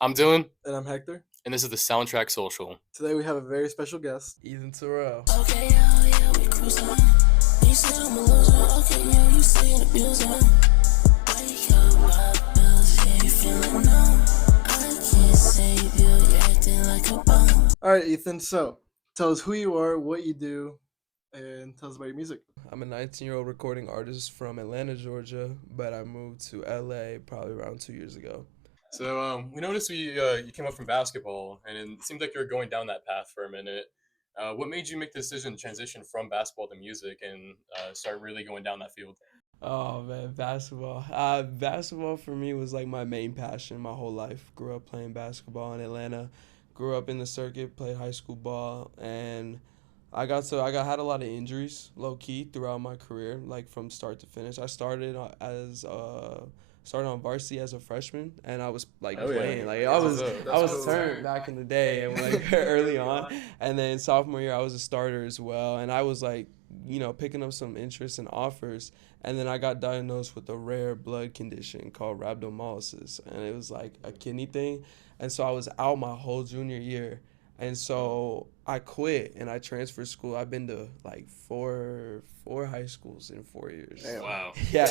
I'm Dylan, And I'm Hector. and this is the Soundtrack Social. Today we have a very special guest. Ethan Terell. Okay, yeah, we cruising. You say I'm a loser. Okay, yeah, you say it abusing. Wake up, my bills, yeah, you feeling numb. I can't save you, you're acting like a bum. All right, Ethan. So tell us who you are, what you do, and tell us about your music. I'm a 19-year-old recording artist from Atlanta, Georgia, but I moved to LA probably around 2 years ago. So we noticed you came up from basketball, and it seemed like you were going down that path for a minute. What made you make the decision to transition from basketball to music and start really going down that field? Oh man, basketball. Basketball for me was like my main passion my whole life. Grew up playing basketball in Atlanta. Grew up in the circuit, played high school ball, and had a lot of injuries, low key, throughout my career, like from start to finish. I started on varsity as a freshman, and I was like Oh, yeah. playing, like That's I was cool. turned back in the day, and like early on, and then sophomore year I was a starter as well, and I was like, picking up some interest and offers, and then I got diagnosed with a rare blood condition called rhabdomyolysis, and it was like a kidney thing, and so I was out my whole junior year. And so I quit and I transferred school. I've been to like four high schools in 4 years. Damn. Wow. Yeah,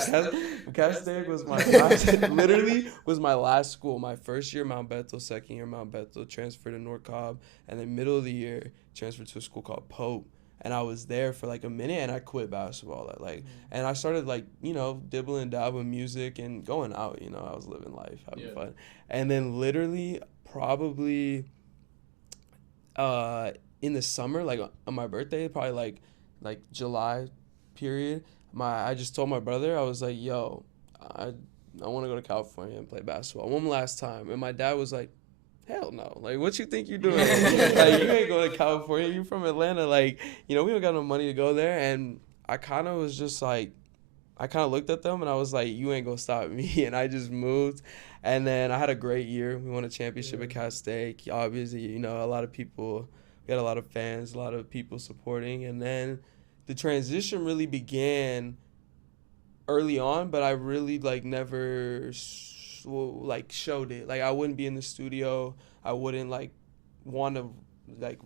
Castaic was my last, literally was my last school. My first year Mount Bethel, second year Mount Bethel, transferred to North Cobb, and then middle of the year transferred to a school called Pope. And I was there for like a minute, and I quit basketball. And I started like dibbling and dabbling music and going out. I was living life, having fun. And then literally probably in the summer, like on my birthday, probably like July period, I just told my brother, I was like, yo, I want to go to California and play basketball one last time. And my dad was like, hell no. Like, what you think you're doing? Like, you ain't going to California. You from Atlanta. Like, we don't got no money to go there. And I kind of was just like, I kind of looked at them and I was like, you ain't going to stop me. And I just moved. And then I had a great year. We won a championship at Cal State. Obviously, a lot of people, we had a lot of fans, a lot of people supporting. And then the transition really began early on, but I really never showed it. Like I wouldn't be in the studio. I wouldn't want to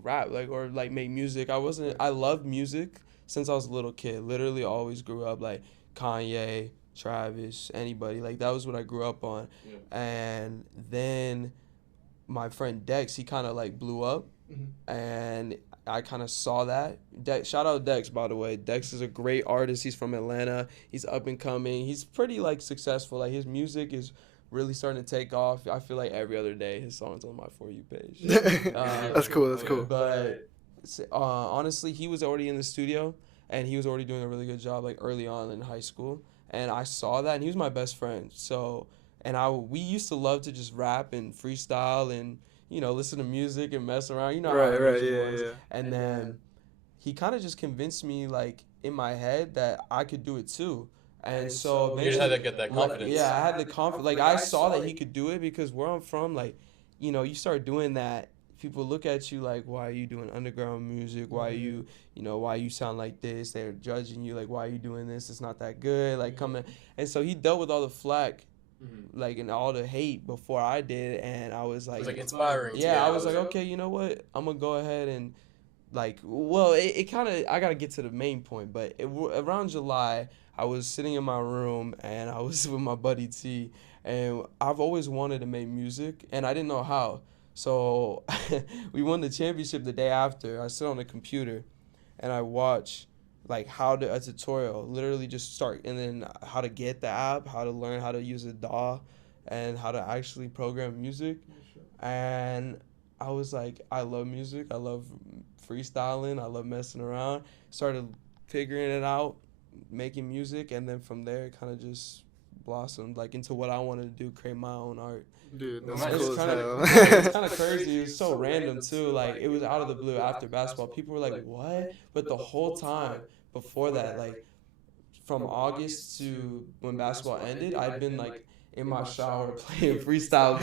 rap or make music. I loved music since I was a little kid. Literally always grew up like Kanye, Travis, anybody. Like that was what I grew up on. Yeah. And then my friend Dex, he kind of blew up. Mm-hmm. And I kind of saw that. Shout out Dex, by the way. Dex is a great artist. He's from Atlanta. He's up and coming. He's pretty successful. Like his music is really starting to take off. I feel like every other day his song's on my For You page. That's cool. That's cool. But honestly, he was already in the studio and he was already doing a really good job early on in high school. And I saw that, and he was my best friend. So, we used to love to just rap and freestyle and listen to music and mess around. Right, yeah. And then he kind of just convinced me, in my head, that I could do it too. And so You just had to get that confidence. Yeah, I had the confidence. I saw that he could do it because where I'm from, you start doing that, people look at you like, why are you doing underground music? Why are you, why you sound like this? They're judging you, why are you doing this? It's not that good. Coming. And so he dealt with all the flack. Mm-hmm. And all the hate before I did, and I was like, it was inspiring. Yeah, I was like, okay, you know what? I'm gonna go ahead and it kind of, I gotta get to the main point, but around July, I was sitting in my room and I was with my buddy T, and I've always wanted to make music, and I didn't know how. So we won the championship the day after. I sit on the computer, and I watch a tutorial, literally just start, and then how to get the app, how to learn how to use a DAW, and how to actually program music. And I was like, I love music, I love freestyling, I love messing around. Started figuring it out, making music, and then from there it kind of just blossomed into what I wanted to do, create my own art. Dude, that's cool as hell. It's kind of crazy. It was so random too. It was out of the blue after basketball. People were like, "What?" But the whole time before that, from August to when basketball ended, I'd been in my shower playing freestyle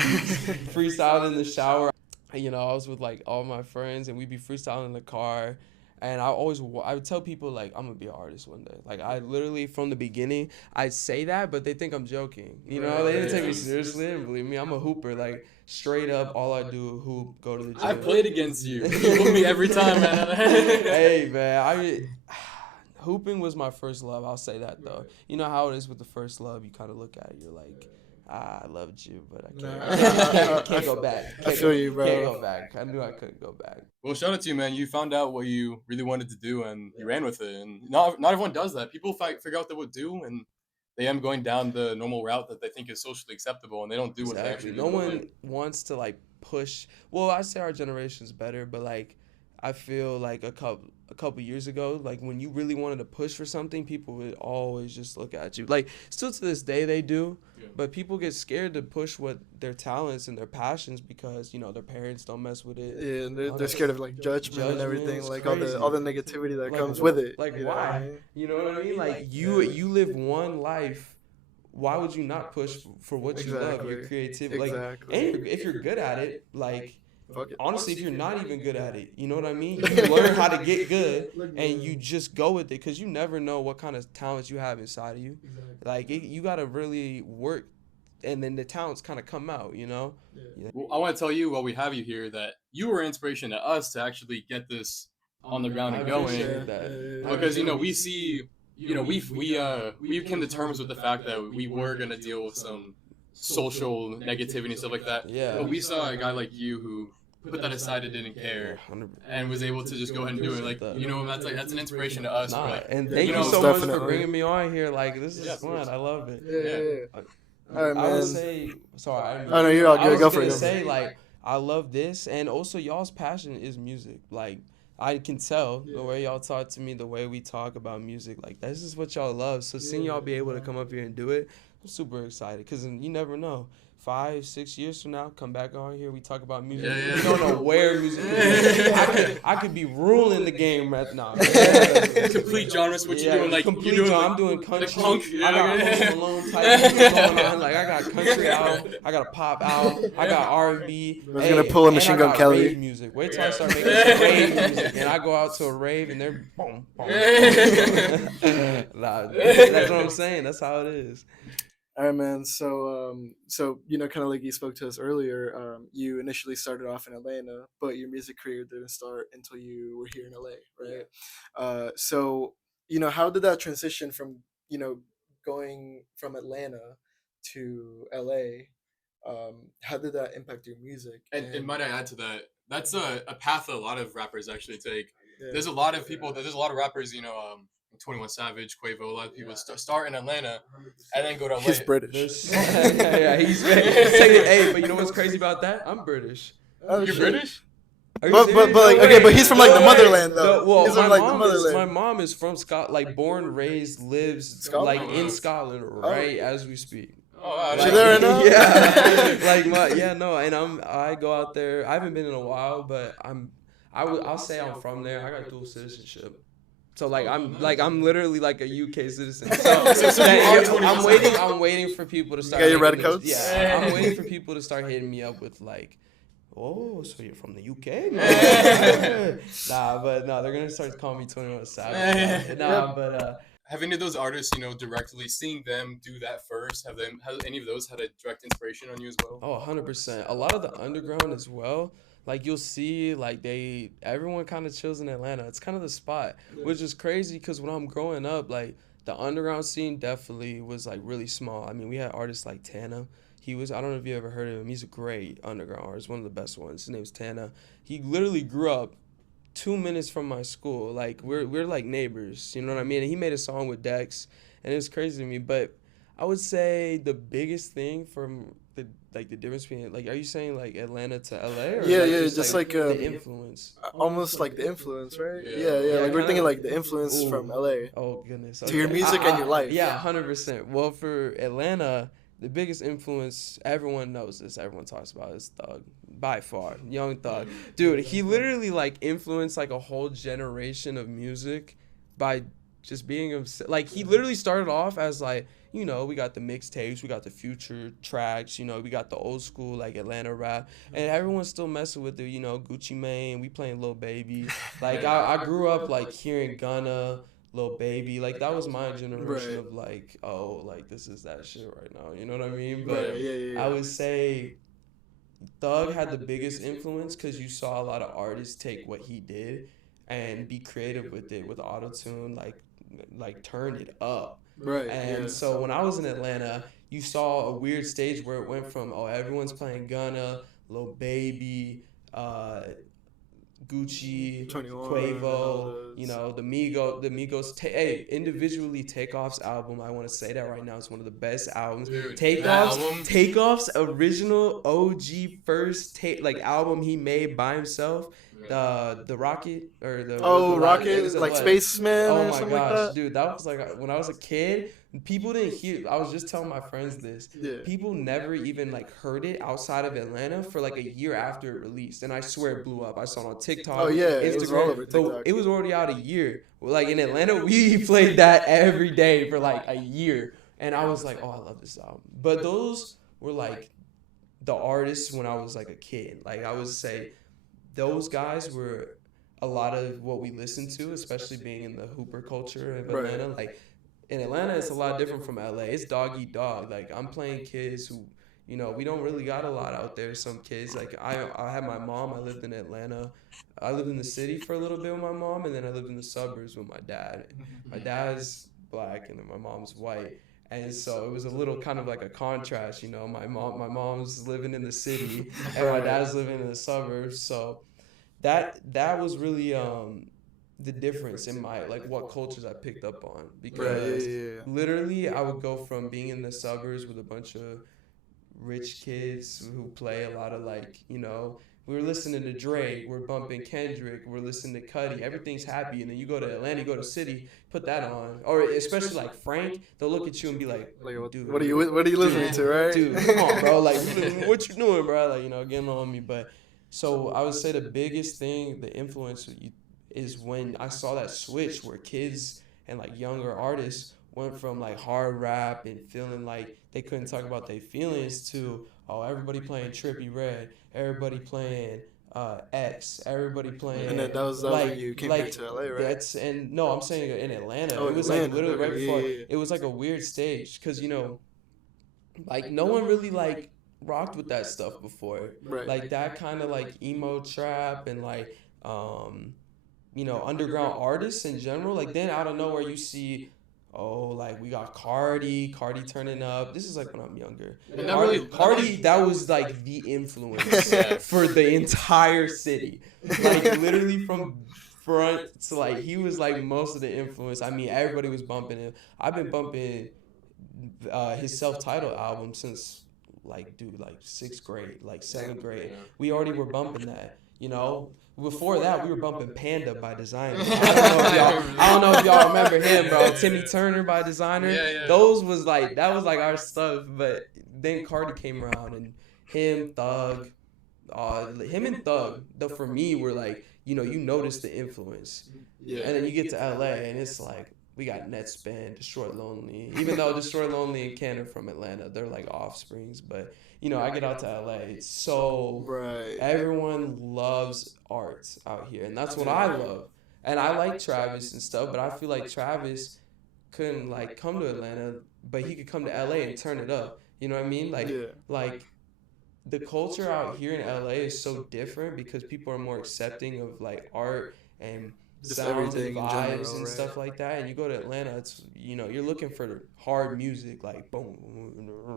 in the shower. I was with all my friends, and we'd be freestyling in the car. And I would tell people like I'm gonna be an artist one day. Like I literally from the beginning I say that, but they think I'm joking. You know, they didn't take me seriously. And believe me, I'm a hooper. Like straight up, all I do is hoop, go to the gym. I played against you. You whoop me every time, man. Hey man, hooping was my first love. I'll say that though. You know how it is with the first love. You kind of look at it. You're like, I loved you, but I can't go back. I feel you, bro. Can't go back. I knew I couldn't go back. Well, shout out to you, man. You found out what you really wanted to do, and you ran with it. And not everyone does that. People figure out what they would do, and they end going down the normal route that they think is socially acceptable, and they don't do what they actually do. No one wants to like push. Well, I say our generation's better, but like I feel like a couple years ago, like when you really wanted to push for something, people would always just look at you. Like still to this day they do, but people get scared to push what their talents and their passions because you know their parents don't mess with it. Yeah, and they're scared of like judgment and everything, like all crazy. the negativity that Like, comes with it. Like you know what I why? mean? You know what I mean? Like you live one life. Why would you not push for what you love, your creativity? Like, and if you're good at it, like. Honestly, if you're not even good at it, you know what I mean? You learn how to get good and you just go with it because you never know what kind of talents you have inside of you. Like, you got to really work and then the talents kind of come out, you know? Yeah. Well, I want to tell you while we have you here that you were inspiration to us to actually get this on the ground and going. Because, you know, we see, you know, we came to terms with the fact that we were going to deal with some social negativity and stuff like that. Yeah. But we saw a guy like you who put that aside and didn't care and was able to just go ahead and do it. Like, you know, that's an inspiration to us. Like, and thank you so much for bringing me on here. Like, this is fun. I love it. Yeah. All right, man. I would say, sorry. Oh, no, you're all good. Go for it. I was gonna say, like, I love this, and also y'all's passion is music. Like, I can tell the way y'all talk to me, the way we talk about music. Like, this is what y'all love. So seeing y'all be able to come up here and do it, I'm super excited because you never know. 5-6 years from now, come back on here. We talk about music. We don't know where music is. I could be ruling the game right now. Complete genre switch. You're doing like complete you're doing genre. I'm doing country. Punk. I got Post Malone type shit going on. Like I got country out. I got a pop out. I got R&B. I was gonna pull a Machine Gun Kelly. Rave music. Wait till I start making some rave music, and I go out to a rave and they're boom, boom. Nah, that's what I'm saying. That's how it is. All right, man. So you know, kind of like you spoke to us earlier. You initially started off in Atlanta, but your music career didn't start until you were here in LA, right? So you know, how did that transition from going from Atlanta to LA? How did that impact your music? And might I add to that? That's a path that a lot of rappers actually take. Yeah. There's a lot of people. There's a lot of rappers. 21 Savage, Quavo, a lot of people start in Atlanta and then go to LA. He's British. Yeah, he's hey, but you know what's crazy about that? I'm British. Oh, you're British? But like, okay, but he's from like the motherland though. Well, he's from like the motherland. My mom is from Scotland, like born, raised, lives like in Scotland right as we speak. Oh, she there right now? Yeah, and I go out there. I haven't been in a while, but I'll say I'm from there. I got dual citizenship. So I'm literally like a UK citizen. So I'm waiting for people to start. You got your red coats? Yeah, I'm waiting for people to start hitting me up with like, oh, so you're from the UK? No, they're gonna start calling me 21 Savage. Have any of those artists, directly seeing them do that first? Has any of those had a direct inspiration on you as well? Oh, 100%. A lot of the underground as well. Like you'll see, like everyone kind of chills in Atlanta. It's kind of the spot, which is crazy because when I'm growing up, like the underground scene definitely was like really small. I mean, we had artists like Tana. I don't know if you ever heard of him. He's a great underground artist, one of the best ones. His name's Tana. He literally grew up 2 minutes from my school. Like we're like neighbors, you know what I mean? And he made a song with Dex, and it was crazy to me. But I would say the biggest thing from the difference between, like, are you saying like Atlanta to LA? Or just like the influence. Almost like the influence, right? Yeah. Like we're thinking like the influence from LA. Oh goodness. Okay. To your music and your life. Yeah, 100%. Well, for Atlanta, the biggest influence, everyone knows this, everyone talks about, is Thug. By far, Young Thug. Dude, he literally like influenced like a whole generation of music by just being himself. Like, he literally started off as like, you know, we got the mixtapes, we got the future tracks, you know, we got the old school like Atlanta rap, and everyone's still messing with the, you know, Gucci Mane. We playing Lil Baby. Like, I grew up like hearing Gunna, Lil Baby. Like, that was my generation Right. of like, oh, like this is that shit right now. You know what I mean? Right. But Yeah. I would say Thug had the biggest influence because you saw a lot of artists take what he did and be creative with it with auto-tune, like turn it up. Right. And Yeah. so when I was in Atlanta, you saw a weird stage where it went from, oh, everyone's playing Gunna, Lil Baby, Gucci, 21, Quavo, you know, hey, individually, Takeoff's album, I want to say that right now, it's one of the best albums. Dude, Takeoff's original OG first like album he made by himself, the Rocket or the Rocket, like what? Spaceman Oh or my something gosh, like that. dude, that was like when I was a kid, people didn't hear. I was just telling my friends this. Yeah. People never even like heard it outside of Atlanta for like a year after it released, and I swear it blew up. I saw it on TikTok. Oh yeah, Instagram, it was all over but TikTok. it was already out a year. Like in Atlanta, we played that every day for like a year, and I was like, oh, I love this album. But those were like the artists when I was like a kid. Like, I would say those guys were a lot of what we listened to, especially being in the Hooper culture of Atlanta. Like, in Atlanta, it's a lot different from LA. It's dog eat dog. Like, I'm playing kids who, you know, we don't really got a lot out there. Some kids, like, I had my mom. I lived in Atlanta. I lived in the city for a little bit with my mom, and then I lived in the suburbs with my dad. My dad's black, and then my mom's white. And so it was a little kind of like a contrast, you know. My mom's living in the city, and my dad's living in the suburbs. So that was really the difference in my like what cultures I picked up on, because literally I would go from being in the suburbs with a bunch of rich kids who play a lot of, like, you know, we were listening to Drake, we're bumping Kendrick, we're listening to Cudi, everything's happy, and then you go to Atlanta, you go to city, put that on, or especially like Frank, they'll look at you and be like, dude, what are you listening to, right? Dude, come on, bro, like, what you doing, bro? Like, you know, getting on me. But so I would say the biggest thing, the influence is when I saw that switch where kids and like younger artists went from like hard rap and feeling like they couldn't talk about their feelings to, oh, everybody playing Trippie Redd, everybody playing X, everybody playing. And then that was like, when you came like, here to LA, right? I'm saying in Atlanta. Oh, it was Atlanta. like literally right Okay, before. yeah. It was like a weird stage because, you know, like no one really like rocked with that stuff before. Right. Like that kind of like emo trap and like you know, underground artists in general. Like then out of nowhere you see, oh, like we got Cardi turning up. This is like when I'm younger. Cardi, that was like the influence for the entire city. Like literally from front to like, he was like most of the influence. I mean, everybody was bumping him. I've been bumping his self-titled album since like, dude, like 6th grade, like 7th grade. We already were bumping that, you know. Before that, we were bumping Panda by Designer. I don't know if y'all remember him, bro. Timmy Turner by Designer. Those was like, that was like our stuff. But then Cardi came around, and him and Thug, for me, were like, you know, you notice the influence. Yeah. And then you get to LA, and it's like, we got Netspin, Destroy Lonely. Even though Destroy Lonely and Ken are from Atlanta, they're like offsprings. But, you know, I get out to LA. It's so, everyone loves art out here. And that's what I love. And I like Travis and stuff, but I feel like Travis couldn't like come to Atlanta, but he could come to LA and turn it up. You know what I mean? Like the culture out here in LA is so different because people are more accepting of like art and sounds and vibes and stuff like that. And you go to Atlanta, it's, you know, you're looking for hard music, like boom,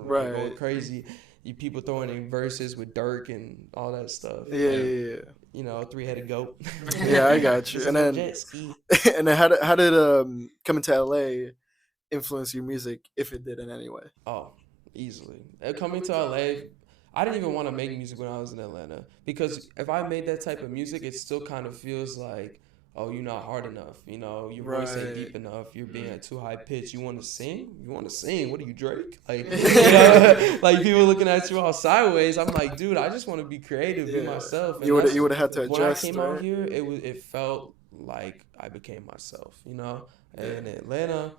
going crazy. You people throwing in verses with Dirk and all that stuff. Yeah. You know, 3-headed goat. Yeah, I got you. And then, and then how did coming to LA influence your music, if it did in any way? Oh, easily. Coming to LA, I didn't even want to make music when I was in Atlanta, because if I made that type of music, it still kind of feels like, oh, you're not hard enough. Your voice ain't deep enough. You're being at too high pitch. You want to sing? You want to sing? What are you, Drake? Like, like people looking at you all sideways. I'm like, dude, I just want to be creative, be myself. And you would have had to adjust. When I came out here, it felt like I became myself. And in Atlanta,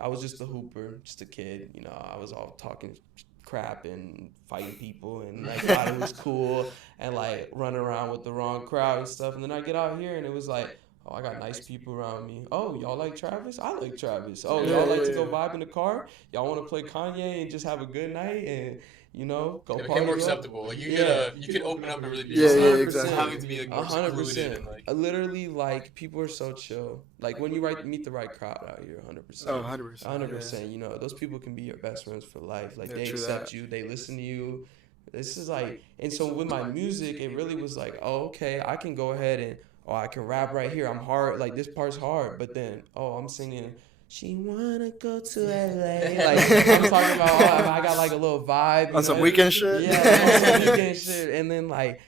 I was just a hooper, just a kid. I was all talking crap and fighting people and like thought it was cool and like running around with the wrong crowd and stuff. And then I get out here and it was like, oh, I got nice people around me. Oh, y'all like Travis? I like Travis. Oh, y'all like to go vibe in the car? Y'all want to play Kanye and just have a good night and go party? It became more acceptable. Like you could open up and really be exactly. having to be like more 100%. secluded and like Literally, like people are so chill. Like when you meet the right crowd out here, 100%. Oh, 100%. 100%. Those people can be your best friends for life. Like they accept you, they listen to you. This is like, and so with my music, it really was like, oh, okay, I can go ahead and I can rap right here. I'm hard. Like this part's hard, but then I'm singing. She wanna go to LA. Like I'm talking about, I got like a little vibe. On some weekend shit. Yeah, on some weekend shit. And then like,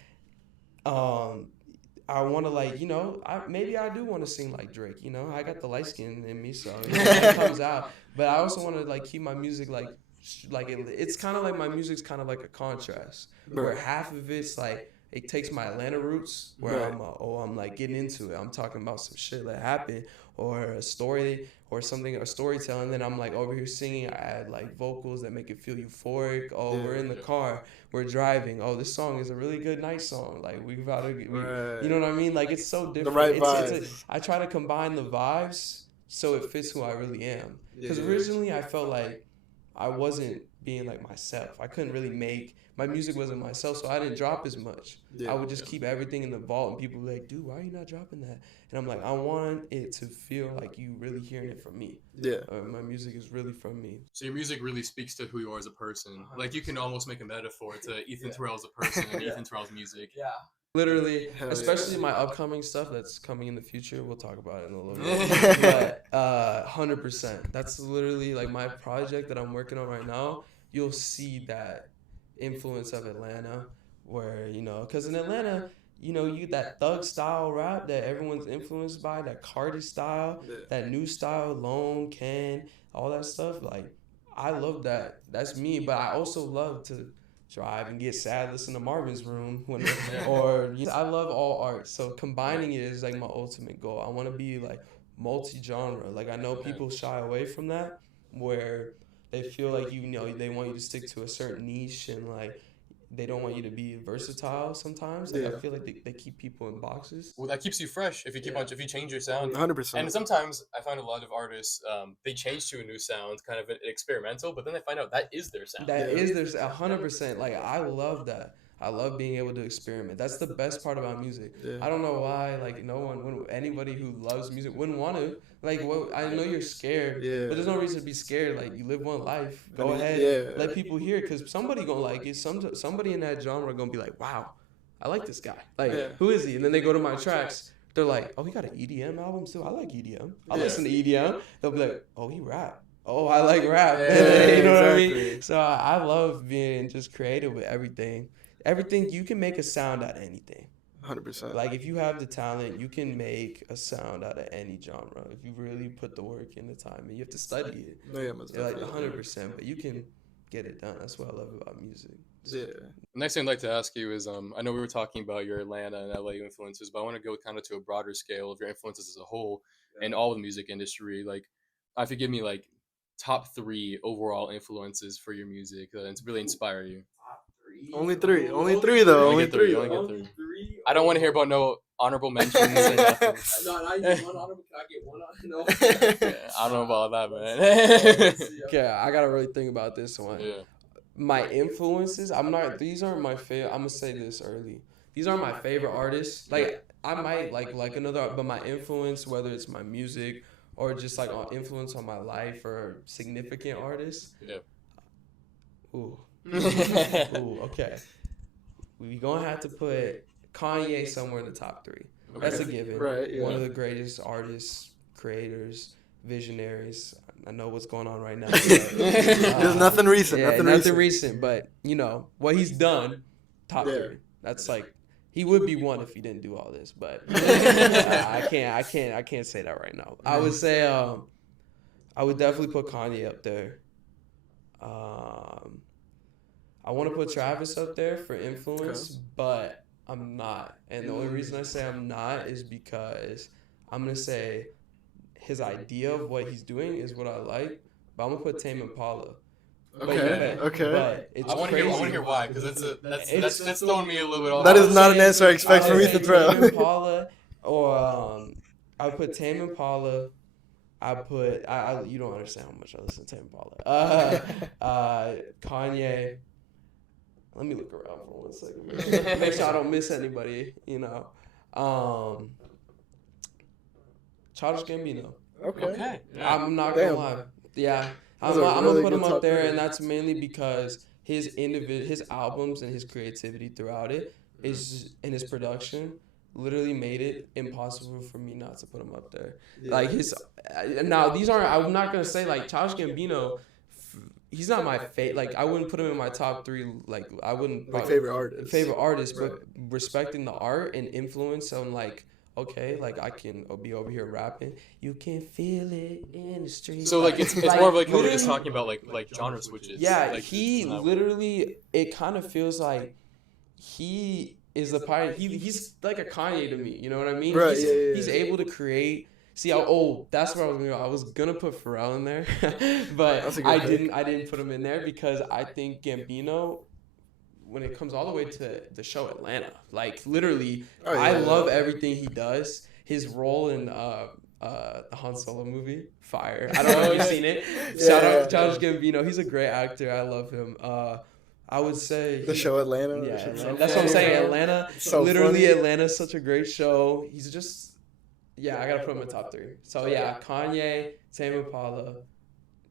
I want to like, maybe I do want to sing like Drake. I got the light skin in me, so it comes out. But I also want to like keep my music like it's kind of like my music's kind of like a contrast, where half of it's like. It takes my Atlanta roots where I'm like getting into it. I'm talking about some shit that happened or a story or something, or storytelling. Then I'm like over here singing. I add like vocals that make it feel euphoric. Oh, we're in the car, we're driving. Oh, this song is a really good night song. Like you know what I mean? Like it's so different. The right vibes. I try to combine the vibes so it fits who I really am. Because originally I felt like I wasn't being like myself. I couldn't really my music wasn't myself, so I didn't drop as much. I would just keep everything in the vault, and people were like, dude, why are you not dropping that? And I'm like, I want it to feel like you really hearing it from me. Yeah. My music is really from me. So your music really speaks to who you are as a person. Like you can almost make a metaphor to Ethan Terell as a person and Ethan Terell's music. Yeah. Literally, especially my upcoming stuff that's coming in the future. We'll talk about it in a little bit. But 100%. That's literally like my project that I'm working on right now. You'll see that influence of Atlanta, where because in Atlanta, you get that thug style rap that everyone's influenced by, that Cardi style, that new style, Lone, Ken, all that stuff. Like I love that. That's me. But I also love to drive and get sad, listen to Marvin's Room, I love all art. So combining it is like my ultimate goal. I want to be like multi-genre. Like I know people shy away from that, where they feel like they want you to stick to a certain niche and like they don't want you to be versatile sometimes. Like I feel like they keep people in boxes. Well, that keeps you fresh if you if you change your sound. 100%. And sometimes I find a lot of artists, they change to a new sound, kind of experimental, but then they find out that is their sound. That is their 100%. Like I love that. I love being able to experiment. That's the best part about music. Yeah. I don't know why, like, anybody who loves music wouldn't want to. Like, I know you're scared, but there's no reason to be scared. Like, you live one life. Go ahead. Let people hear it, because somebody gonna like it. Somebody in that genre gonna be like, wow, I like this guy. Like, who is he? And then they go to my tracks. They're like, oh, he got an EDM album too? I like EDM. I listen to EDM. They'll be like, oh, he rap. Oh, I like rap. You know what I mean? So I love being just creative with everything. Everything, you can make a sound out of anything. 100%. Like, if you have the talent, you can make a sound out of any genre. If you really put the work in, the time, and you have to study it. Yeah, like 100%, but you can get it done. That's what I love about music. Yeah. The next thing I'd like to ask you is, I know we were talking about your Atlanta and LA influences, but I want to go kind of to a broader scale of your influences as a whole and all the music industry. Like, if you give me like top 3 overall influences for your music and to really inspire you. Only three though. Only three. I don't want to hear about no honorable mentions or nothing. No, not even one honorable. Can I get one? No. I don't know about that, man. Okay, I gotta really think about this one. Yeah. My influences, these aren't my favorite. I'm gonna say this early. These aren't my favorite artists. Like, I might like another, but my influence, whether it's my music or just like influence on my life or significant artists. Yeah. Ooh, okay. We're going to have to put Kanye somewhere in the top 3. Okay. That's a given. Right, yeah. One of the greatest artists, creators, visionaries. I know what's going on right now. There's nothing recent. Nothing recent. But, what he's done, top 3. That's like, He would be one if he didn't do all this, but I can't say that right now. I would say I would definitely put Kanye up there. I want to put Travis up there for influence, but I'm not. And the only reason I say I'm not is because I'm going to say his idea of what he's doing is what I like, but I'm going to put Tame Impala. Okay. But it's crazy. I want to hear why, because that's throwing me a little bit off. That is not an answer I expect from Ethan Tame Terell. Impala, or I would put Tame Impala. You don't understand how much I listen to Tame Impala. Kanye. Let me look around for 1 second. Make sure I don't miss anybody, you know. Childish Gambino. Okay. I'm not gonna lie. Yeah. I'm gonna put him up there, and that's mainly because his albums and his creativity throughout it is in his production literally made it impossible for me not to put him up there. Like now these aren't. I'm not gonna say like Childish Gambino. He's not my favorite. Like I wouldn't put him in my top 3. Like I wouldn't favorite artist. But respecting the art and influence on like. Okay, like I can be over here rapping. You can feel it in the street. So like it's more of like we're just talking about like genre switches. Yeah, like, he literally. It kind of feels like he is the pioneer. He's like a Kanye to me. You know what I mean? Right. He's able to create. See, that's where I was gonna go. I was gonna put Pharrell in there, but I didn't put him in there because I think Gambino, when it comes all the way to the show Atlanta, like literally, I love everything he does. His role in the Han Solo movie, fire. I don't know if you've seen it. Shout out to Childish Gambino. He's a great actor. I love him. I would say the show Atlanta. Yeah, Atlanta. That's what I'm saying. Atlanta, so literally, funny. Atlanta's such a great show. He's just, I gotta put him in top 3. So yeah, Kanye, Tame Impala,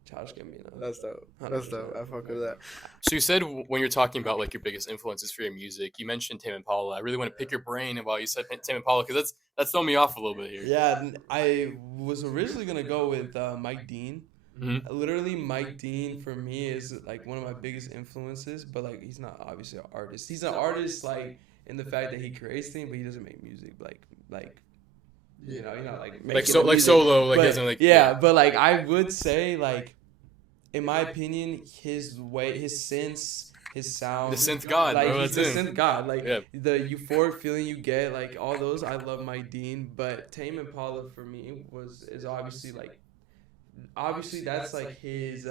Childish Gambino. That's dope. That's dope. I fuck with that. So you said when you're talking about like your biggest influences for your music, you mentioned Tame Impala. I really want to pick your brain about you said Tame Impala because that's throwing me off a little bit here. Yeah, I was originally gonna go with Mike Dean. Mm-hmm. Literally, Mike Dean for me is like one of my biggest influences, but like he's not obviously an artist. He's an artist like in the fact that he creates things, but he doesn't make music like. You know, like solo, like but, isn't like but like I would say like, in my opinion, his synths, his sound, the synth god, like bro, he's the synth god, like the euphoric feeling you get, like all those. I love Mike Dean, but Tame Impala for me is obviously that's like his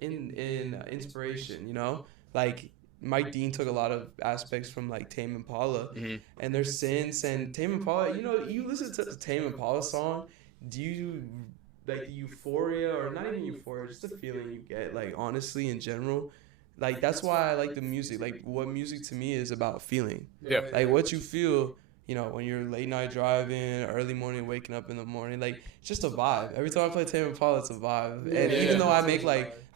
inspiration, you know, like. Mike Dean took a lot of aspects from like Tame Impala and their synths and Tame Impala. You know, you listen to the Tame Impala song, do you like the euphoria or not even euphoria, just the feeling you get, like honestly in general. Like that's why I like the music. Like what music to me is about feeling. Yeah. Like what you feel, you know, when you're late night driving, early morning, waking up in the morning, like it's just a vibe. Every time I play Tame Impala, it's a vibe. And even though I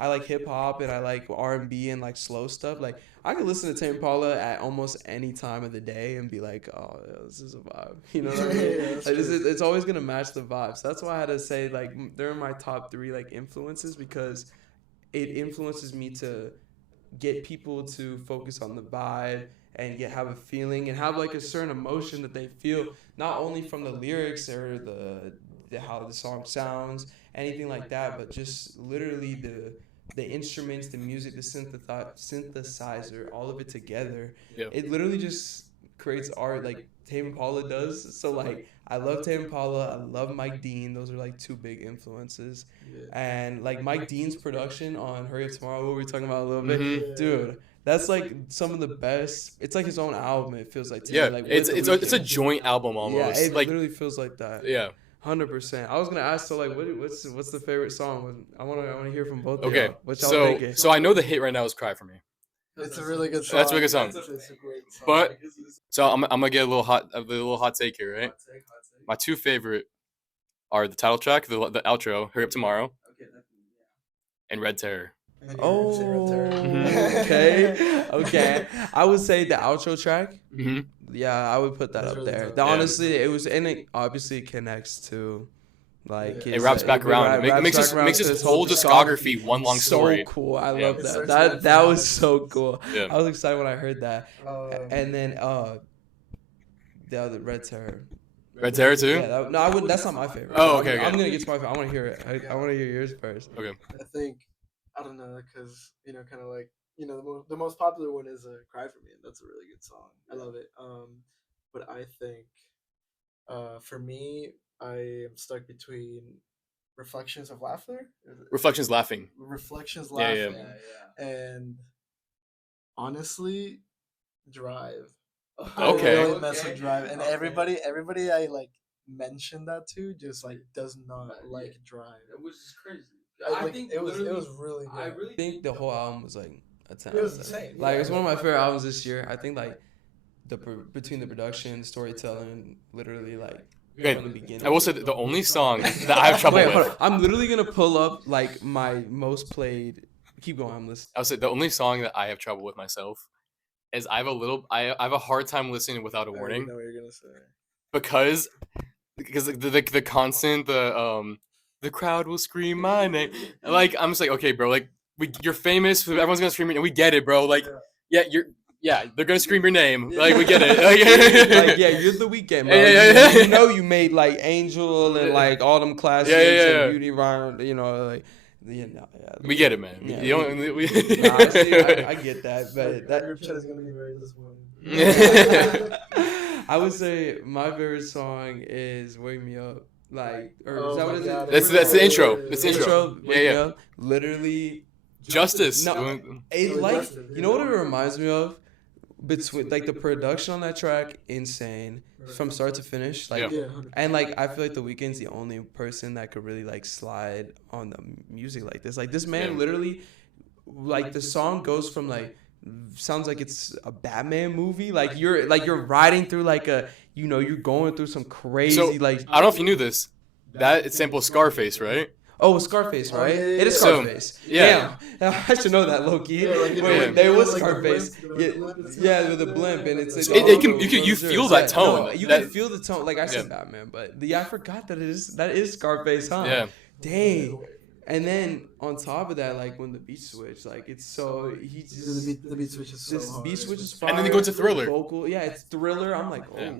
like hip hop and I like R&B and like slow stuff, like I can listen to Tame Impala at almost any time of the day and be like, oh, this is a vibe. You know what I mean? Like, it's always gonna match the vibe. So that's why I had to say like they're in my top 3 like influences because it influences me to get people to focus on the vibe and have a feeling and have like a certain emotion that they feel, not only from the lyrics or the how the song sounds, anything like that, but just literally the instruments, the music, the synthesizer, all of it together. Yeah. It literally just creates art like Tame Impala does. So like I love Tame Impala, I love Mike Dean. Those are like 2 big influences. And like Mike Dean's production on Hurry Up Tomorrow, what we were talking about a little bit, dude. That's like some of the best. It's like his own album. It feels like to me. Like it's a joint album almost. Yeah, it like, literally feels like that. Yeah, 100%. I was gonna ask, so like, what's the favorite song? I wanna hear from both. Okay, of y'all. What y'all thinking? So I know the hit right now is "Cry for Me." It's a really good song. That's a really good song. It's a great song. But so I'm gonna get a little hot take here, right? Hot take. My 2 favorite are the title track, the outro, "Hurry Up Tomorrow," and "Red Terror." Oh, okay. I would say the outro track. Yeah, I would put that up there. Honestly, it was, and it obviously connects to Like It wraps back around. It makes his whole discography one long story. So cool. I love that. That That was so cool. Yeah. I was excited when I heard that. And then the other Red Terror. Red Terror too? Yeah, no, I wouldn't. That's not my favorite. Oh, okay. I'm gonna get to my favorite. I want to hear it. I want to hear yours first. Okay. I think, I don't know, because kind of like the most popular one is "Cry for Me," and that's a really good song. I love it. But I think, for me, I am stuck between Reflections of Laughter. Reflections Laughing. Reflections Yeah, Laughing. yeah. And honestly, Drive. Okay. I really mess with Drive, and everybody I like mentioned that to just like does not like Drive. Which is crazy. I think it was really good. I really think the whole album was like a 10. It was insane. Like it's one of my favorite albums this year. I think like between the production, storytelling, literally like Good. from the beginning. I will say that the only song that I have trouble Wait, with. hold on. I'm literally gonna pull up like my most played. Keep going. I'm listening. I would say the only song that I have trouble with myself is I have a hard time listening without a I already warning know what you're gonna say. because the constant the crowd will scream my name. Like I'm just like, okay, bro, like you're famous, everyone's gonna scream your name, and we get it, bro. Like they're gonna scream your name. Like we get it. Like yeah, you're the Weeknd, bro. Yeah. You know you made like Angel and like all them classics and Beauty Round. Like. Yeah. We get it, man. Yeah, You don't, I get that, but That group chat is gonna be very disappointing. I would say my favorite song is "Wake Me Up." Like, or Oh is that my what it God. is? That's the intro. That's the intro. Wake Me Yeah. Up. Literally, Justice. No, it like you know what it reminds me of? Between like the production on that track, insane from start to finish. Like, Yeah. and like I feel like The Weeknd's the only person that could really like slide on the music like this. Like this man Yeah. literally, like the song goes from like sounds like it's a Batman movie. Like you're riding through like you're going through some crazy So like. I don't know if you knew this. That it samples Scarface, right? Oh, Scarface, right? yeah, It is So, Scarface. yeah. Damn. I should know that, low key. Yeah, like, Wait, yeah. there was Like the Scarface. blimp, the blimp and stuff. Yeah, with the blimp, and it's like You feel that tone. No, you That- can feel the tone. Like I said, Yeah. Batman, but I forgot that is Scarface, huh? Yeah. Dang. And then on top of that, like when the beat switch, like it's so he just The beat switch is so this hard. beat switch is fire. And then they go to Thriller. Vocal, yeah, it's Thriller. I'm like, Yeah.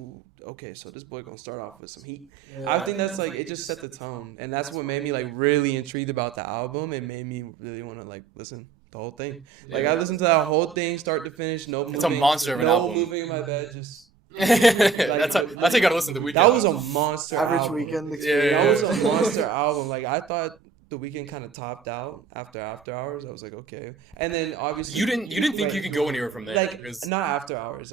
okay, so this boy gonna start off with some heat. Yeah. I think that's like it just set the tone, and that's what made me like really intrigued about the album. It made me really want to like listen the whole thing. Like I listened to that whole thing, start to finish. No moving. It's a monster of an no album. moving in my bed. Just that's how you gotta listen to Weeknd. that was a monster Average album. Weekend Yeah. experience. That was a monster album. Like I thought The Weeknd kind of topped out after Hours. I was like, okay, and then obviously You didn't think Wait, you could go anywhere from there. like because- not After Hours.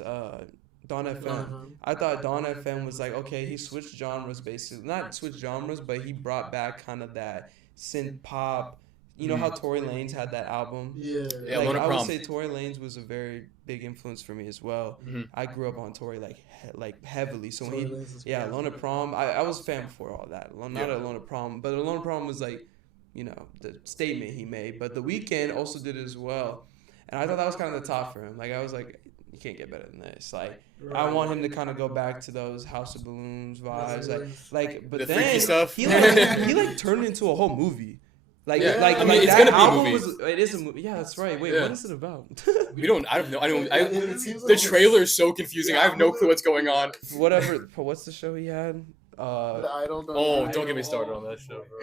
Dawn FM. I thought Dawn FM was like, okay, he switched genres basically. Not switched genres, but he brought back kind of that synth pop. You know how Tory Lanez had that album? Yeah. Yeah, Like, Lona I would Prom. say Tory Lanez was a very big influence for me as well. Mhm. I grew up on Tory like heavily. So when Tory he, Lanez is yeah, crazy. Lona Prom. I was a fan before all that. Not Yeah. a Lona Prom, but a Lona Prom was like, the statement he made. But The Weeknd also did it as well. And I thought that was kind of the top for him. Like I was like, you can't get better than this. Like I want him to kind of go back to those House of Balloons vibes. But The then freaky stuff. he like turned it into a whole movie. Like Yeah. like I mean, it's that gonna be a album movie. it is a movie. Yeah, that's right. Wait, Yeah. what is it about? We don't. I don't know. It seems The like trailer is so confusing. I have no clue what's going on. Whatever. What's the show he had? The Idol. Oh, don't get me started on that show, bro.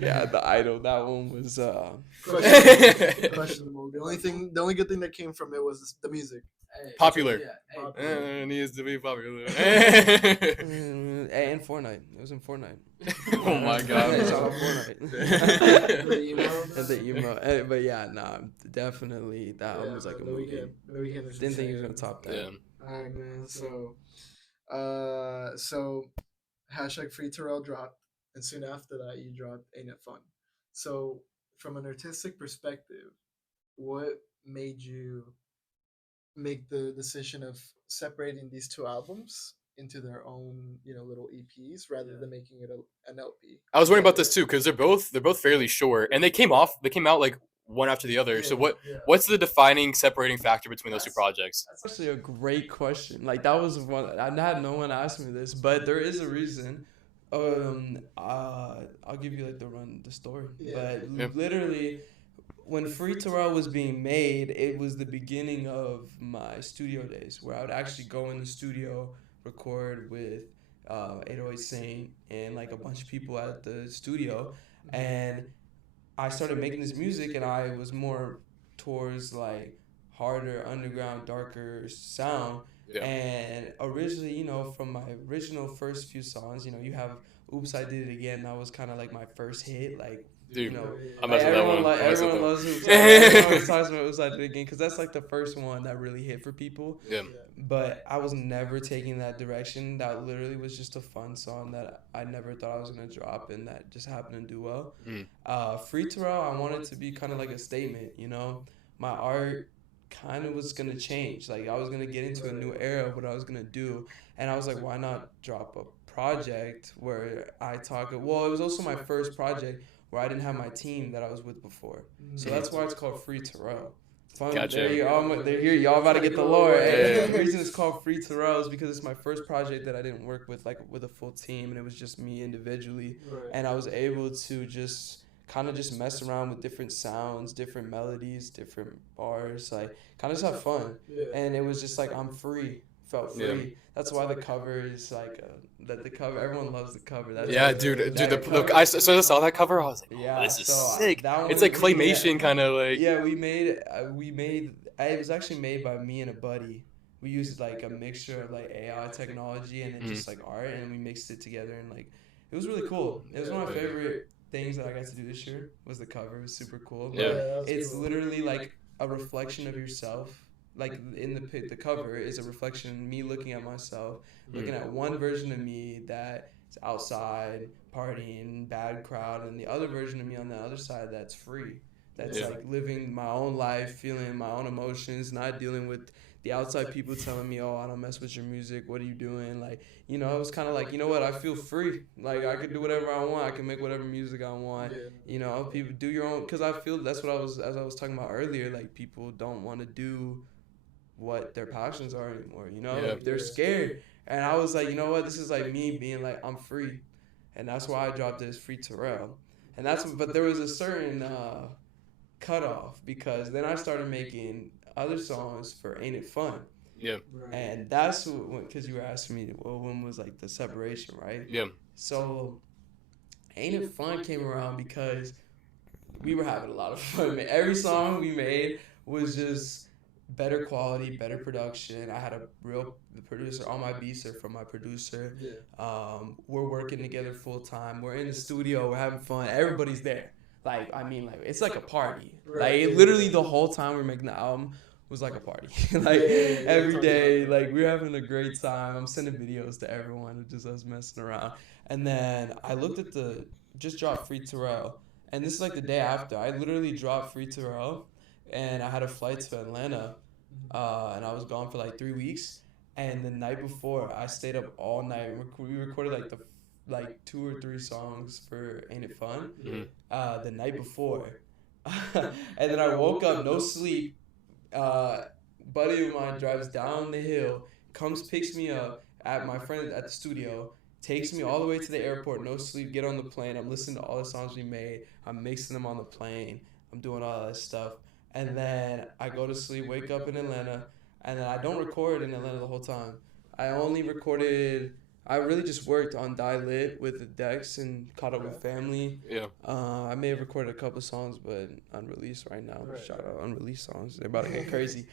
Yeah, The Idol. That one was questionable. The only good thing that came from it was the music. Popular. Popular. Needs to be popular. and Fortnite. It was in Fortnite. Oh my god. It's bro. all Fortnite. The emo. And the emo. But yeah, nah, definitely that one was like a The movie. Weeknd is Didn't think he was insane. gonna top that. Yeah. Alright, man. So hashtag Free Terrell dropped, and soon after that, you dropped Ain't It Fun. So, from an artistic perspective, what made you make the decision of separating these two albums into their own, little EPs rather than making it an LP? I was worrying about this too because they're both fairly short and they came out like one after the other. So what's the defining separating factor between those two projects? That's actually a great question. Like that was one I had no one ask me this, but there is a reason. I'll give you like the story, Yeah. but Yeah. literally when Free Terrell was being made, it was the beginning of my studio days where I would actually go in the studio, record with 808 Saint and like a bunch of people at the studio, and I started making this music, and I was more towards like harder, underground, darker sound. Yeah. And originally, from my original first few songs, you have "Oops, I Did It Again." That was kind of like my first hit, like. Dude, You know, I like messed with that one. I messed with everyone that loves one. Oops. Everyone talks about Oops, I Did It Again because that's like the first one that really hit for people. Yeah. But I was never taking that direction. That literally was just a fun song that I never thought I was gonna drop, and that just happened to do well. Free Terrell, I wanted to be kind of like a statement. My art kind of was gonna change. Like I was gonna get into a new era of what I was gonna do, and I was like, why not drop a project where I talk? Well, it was also my first project where I didn't have my team that I was with before, so that's why it's called Free Terrell. Fun. Gotcha. There you all. They're here. Y'all about to get the lore. Hey, Yeah. the reason it's called Free Terrell is because it's my first project that I didn't work with with a full team, and it was just me individually, and I was able to just kind of just mess around with different sounds, different melodies, different bars, like kind of just have fun. And it was just like I'm free, felt free. Yeah. That's why the cover is like that. The cover, everyone loves the cover. That's Yeah, like, dude. that The cover- I saw that cover. I was like, Yeah, oh, this is so sick. that one It's like was- claymation, kind of like. Yeah, we made it was actually made by me and a buddy. We used like a mixture of like AI technology and then just like art, and we mixed it together, and like it was really cool. It was one of my favorite things that I got to do this year was the cover. It was super cool. But Yeah. it's literally like a reflection of yourself. Like in the cover is a reflection of me looking at myself, looking at one version of me that is outside partying, bad crowd, and the other version of me on the other side that's free. That's Yeah. like living my own life, feeling my own emotions, not dealing with the outside people telling me, "Oh, I don't mess with your music. What are you doing?" Like, it was kind of like, you know what? I feel free. Like, I could do whatever I want. I can make whatever music I want. People do your own. Because I feel that's what as I was talking about earlier. Like, people don't want to do what their passions are anymore. Yeah. Like, they're scared. And I was like, you know what? This is like me being like, I'm free, and that's why I dropped this Free Terrell. And but there was a certain cutoff because then I started making other songs for Ain't It Fun. Yeah. And that's because you were asking me, well, when was like the separation, right? Yeah. So Ain't It Fun came around because we were having a lot of fun. Every song we made was just better quality, better production. I had a real producer. All my beats are from my producer. We're working together full time. We're in the studio. We're having fun. Everybody's there. Like, I mean, like, it's like a party. Like, literally the whole time we were making the album was like a party. Like, every day, like, we were having a great time. I'm sending videos to everyone of just us messing around. And then I looked at just dropped Free Terrell. And this is like the day after. I literally dropped Free Terrell, and I had a flight to Atlanta, and I was gone for like 3 weeks. And the night before, I stayed up all night. We recorded like 2 or 3 songs for Ain't It Fun the night before. And then I woke up, no sleep. Buddy of mine drives down the hill, picks me up at my friend at the studio, takes me all the way to the airport, no sleep, get on the plane. I'm listening to all the songs we made. I'm mixing them on the plane. I'm doing all that stuff. And then I go to sleep, wake up in Atlanta, and then I don't record in Atlanta the whole time. I really just worked on Die Lit with the Dex and Caught Up with Family. Yeah. I may have recorded a couple songs, but unreleased right now. Shout out unreleased songs. They're about to get crazy.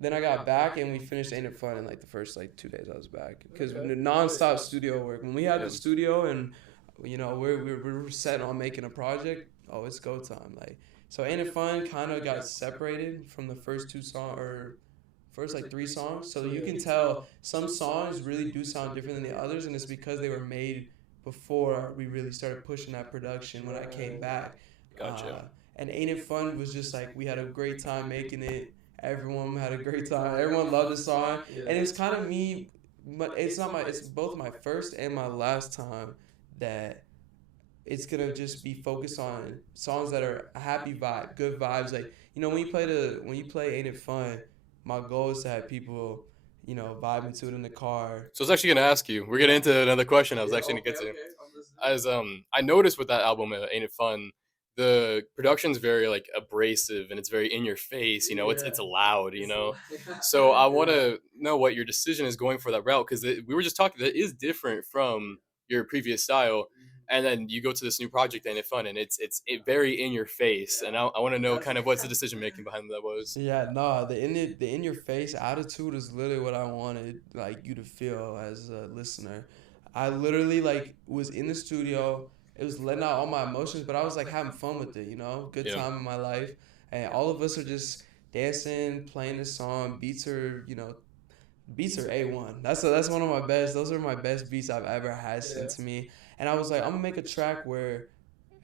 Then I got back and we finished Ain't It Fun in like the first like 2 days I was back. Because nonstop studio work. When we had the studio and, we're set on making a project, it's go time. Like, so Ain't It Fun kind of got separated from the first 2 songs or first like 3 songs. So you can tell some songs really do sound different than the others, and it's because they were made before we really started pushing that production when I came back. Gotcha. And Ain't It Fun was just like, we had a great time making it. Everyone had a great time. Everyone loved the song. And it was kind of me, but it's both my first and my last time that it's gonna just be focused on songs that are a happy vibe, good vibes. Like, when you play Ain't It Fun, my goal is to have people, vibing to it in the car. So I was actually gonna ask you. We're getting into another question. I was actually gonna get to. As I noticed with that album, Ain't It Fun? The production's very like abrasive and it's very in your face. It's loud. So I want to know what your decision is going for that route because we were just talking. That is different from your previous style, and then you go to this new project, Ain't It Fun? And it's very in your face. And I want to know kind of what's the decision making behind that was. Yeah, no, the in your face attitude is literally what I wanted like you to feel as a listener. I literally like was in the studio. It was letting out all my emotions, but I was like having fun with it, good Yeah. time in my life. And all of us are just dancing, playing this song. Beats are A1. That's one of my best. Those are my best beats I've ever had sent to me. And I was like, I'm gonna make a track where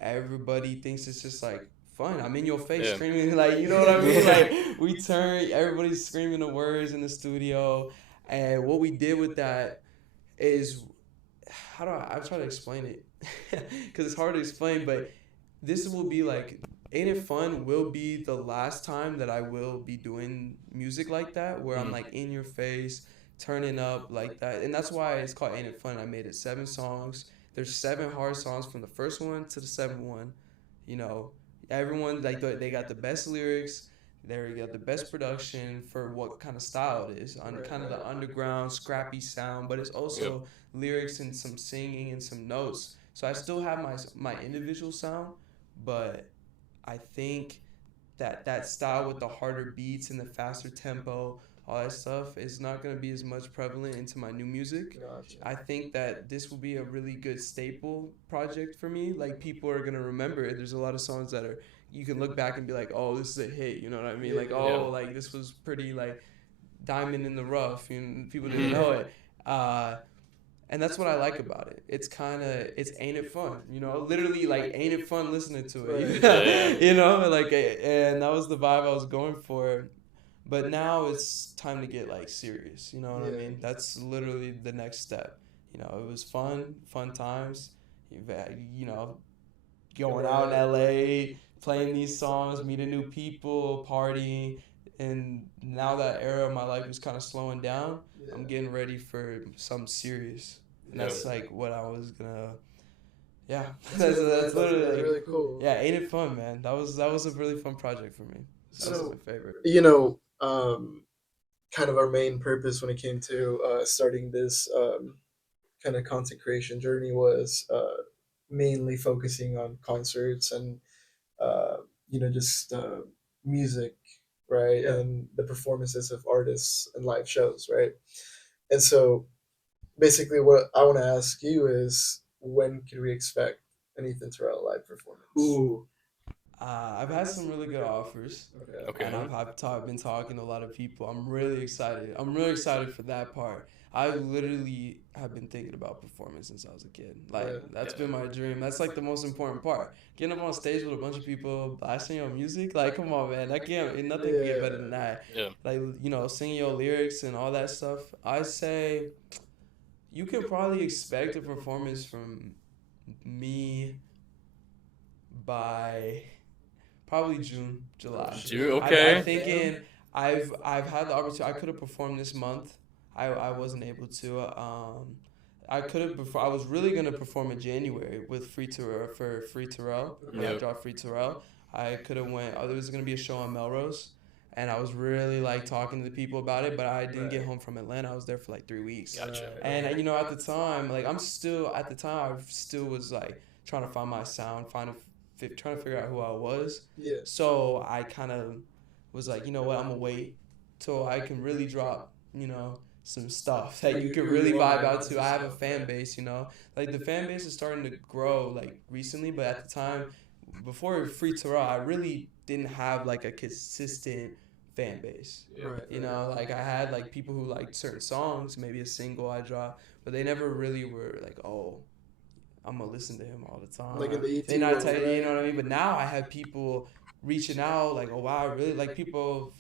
everybody thinks it's just like fun. I'm in your face Yeah. screaming, like, you know what I mean? Like, we turn, everybody's screaming the words in the studio. And what we did with that is, I try to explain it because it's hard to explain, but this will be like, Ain't It Fun will be the last time that I will be doing music like that, where I'm like in your face, turning up like that. And that's why it's called Ain't It Fun. I made it 7 songs. There's 7 hard songs from the first one to the 7th one. You know, everyone, like, they got the best lyrics. They got the best production for what kind of style it is, on kind of the underground, scrappy sound, but it's also lyrics and some singing and some notes. So I still have my individual sound, but I think that style with the harder beats and the faster tempo, all that stuff is not going to be as much prevalent into my new music. Gotcha. I think that this will be a really good staple project for me. Like, people are going to remember it. There's a lot of songs that you can look back and be like, oh, this is a hit. You know what I mean? Like, oh, like this was pretty like diamond in the rough. People didn't know it. And that's what I like about it. It's ain't it fun? Literally, like, ain't it fun listening to it? And that was the vibe I was going for. But now it's time to get like serious. You know what I mean? That's literally the next step. It was fun times. Going out in LA, playing these songs, meeting new people, partying. And now that era of my life is kind of slowing down. I'm getting ready for something serious. And that's like what I was gonna. Yeah, that's literally like, really cool. Yeah, Ain't It Fun, man? That was a really fun project for me. That was my favorite. Kind of our main purpose when it came to starting this kind of content creation journey was mainly focusing on concerts and just music, right? And the performances of artists and live shows, right? And so basically what I want to ask you is, when can we expect an Ethan Terrell live performance? Ooh. I've had some really good offers. Okay. And I've been talking to a lot of people. I'm really excited. I'm really excited for that part. I literally have been thinking about performing since I was a kid. Like, that's been my dream. That's like the most important part. Getting up on stage with a bunch of people, blasting your music. Like, come on, man. Nothing can get better than that. Yeah. Like, singing your lyrics and all that stuff. I say you can probably expect a performance from me by probably June, July. June, okay. I'm thinking I've had the opportunity. I could have performed this month. I wasn't able to. I could have. I was really gonna perform in January with Free Terrell. When I dropped Free Terrell, I could have went. There was gonna be a show on Melrose, and I was really like talking to the people about it. But I didn't get home from Atlanta. I was there for like 3 weeks. Gotcha. And at the time, like I still was like trying to find my sound, trying to figure out who I was. Yeah. So I kind of was like, you know what, I'm gonna wait till I can really drop, some stuff that you can really vibe out to. I have a fan base, like the fan base is starting to grow like recently, but at the time, before Free Terrell, I really didn't have like a consistent fan base. Like I had like people who liked certain songs, maybe a single I dropped, but they never really were like, oh, I'm gonna listen to him all the time. Like in the ET they not world, tell you, right? you know what I mean? But now I have people reaching out, like, oh wow, I really like people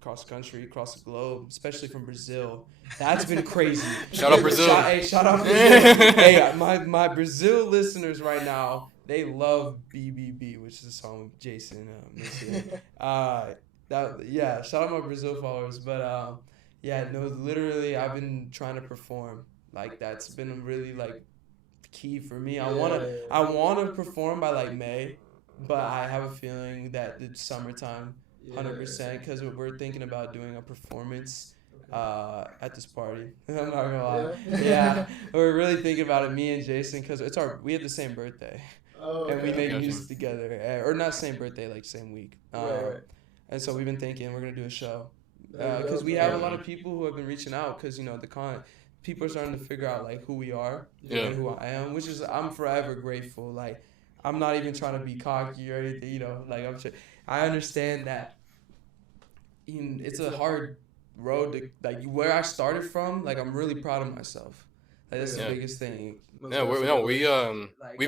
across the country, across the globe, especially from Brazil. That's been crazy. Shout out Brazil. Shout out Brazil. Hey, my Brazil listeners right now, they love BBB, which is a song with Jason. Shout out my Brazil followers. But Yeah, no, literally, I've been trying to perform. Like that's been really like key for me. I wanna perform by like May, but I have a feeling that it's summertime, 100%, because we're thinking about doing a performance at this party. I'm not gonna lie. Yeah, we're really thinking about it, me and Jason, because we have the same birthday, Oh, and we okay. make Gotcha. music together, or not same birthday, like same week. Right. And so we've been thinking we're gonna do a show, There you because go, we have a man. lot of people who have been reaching out, because people are starting to figure out like who we are Yeah. and who I am, which is I'm forever grateful. Like I'm not even trying to be cocky or anything, like I understand that it's a hard road to like where I started from. Like I'm really proud of myself. Like that's the Yeah. biggest thing. We've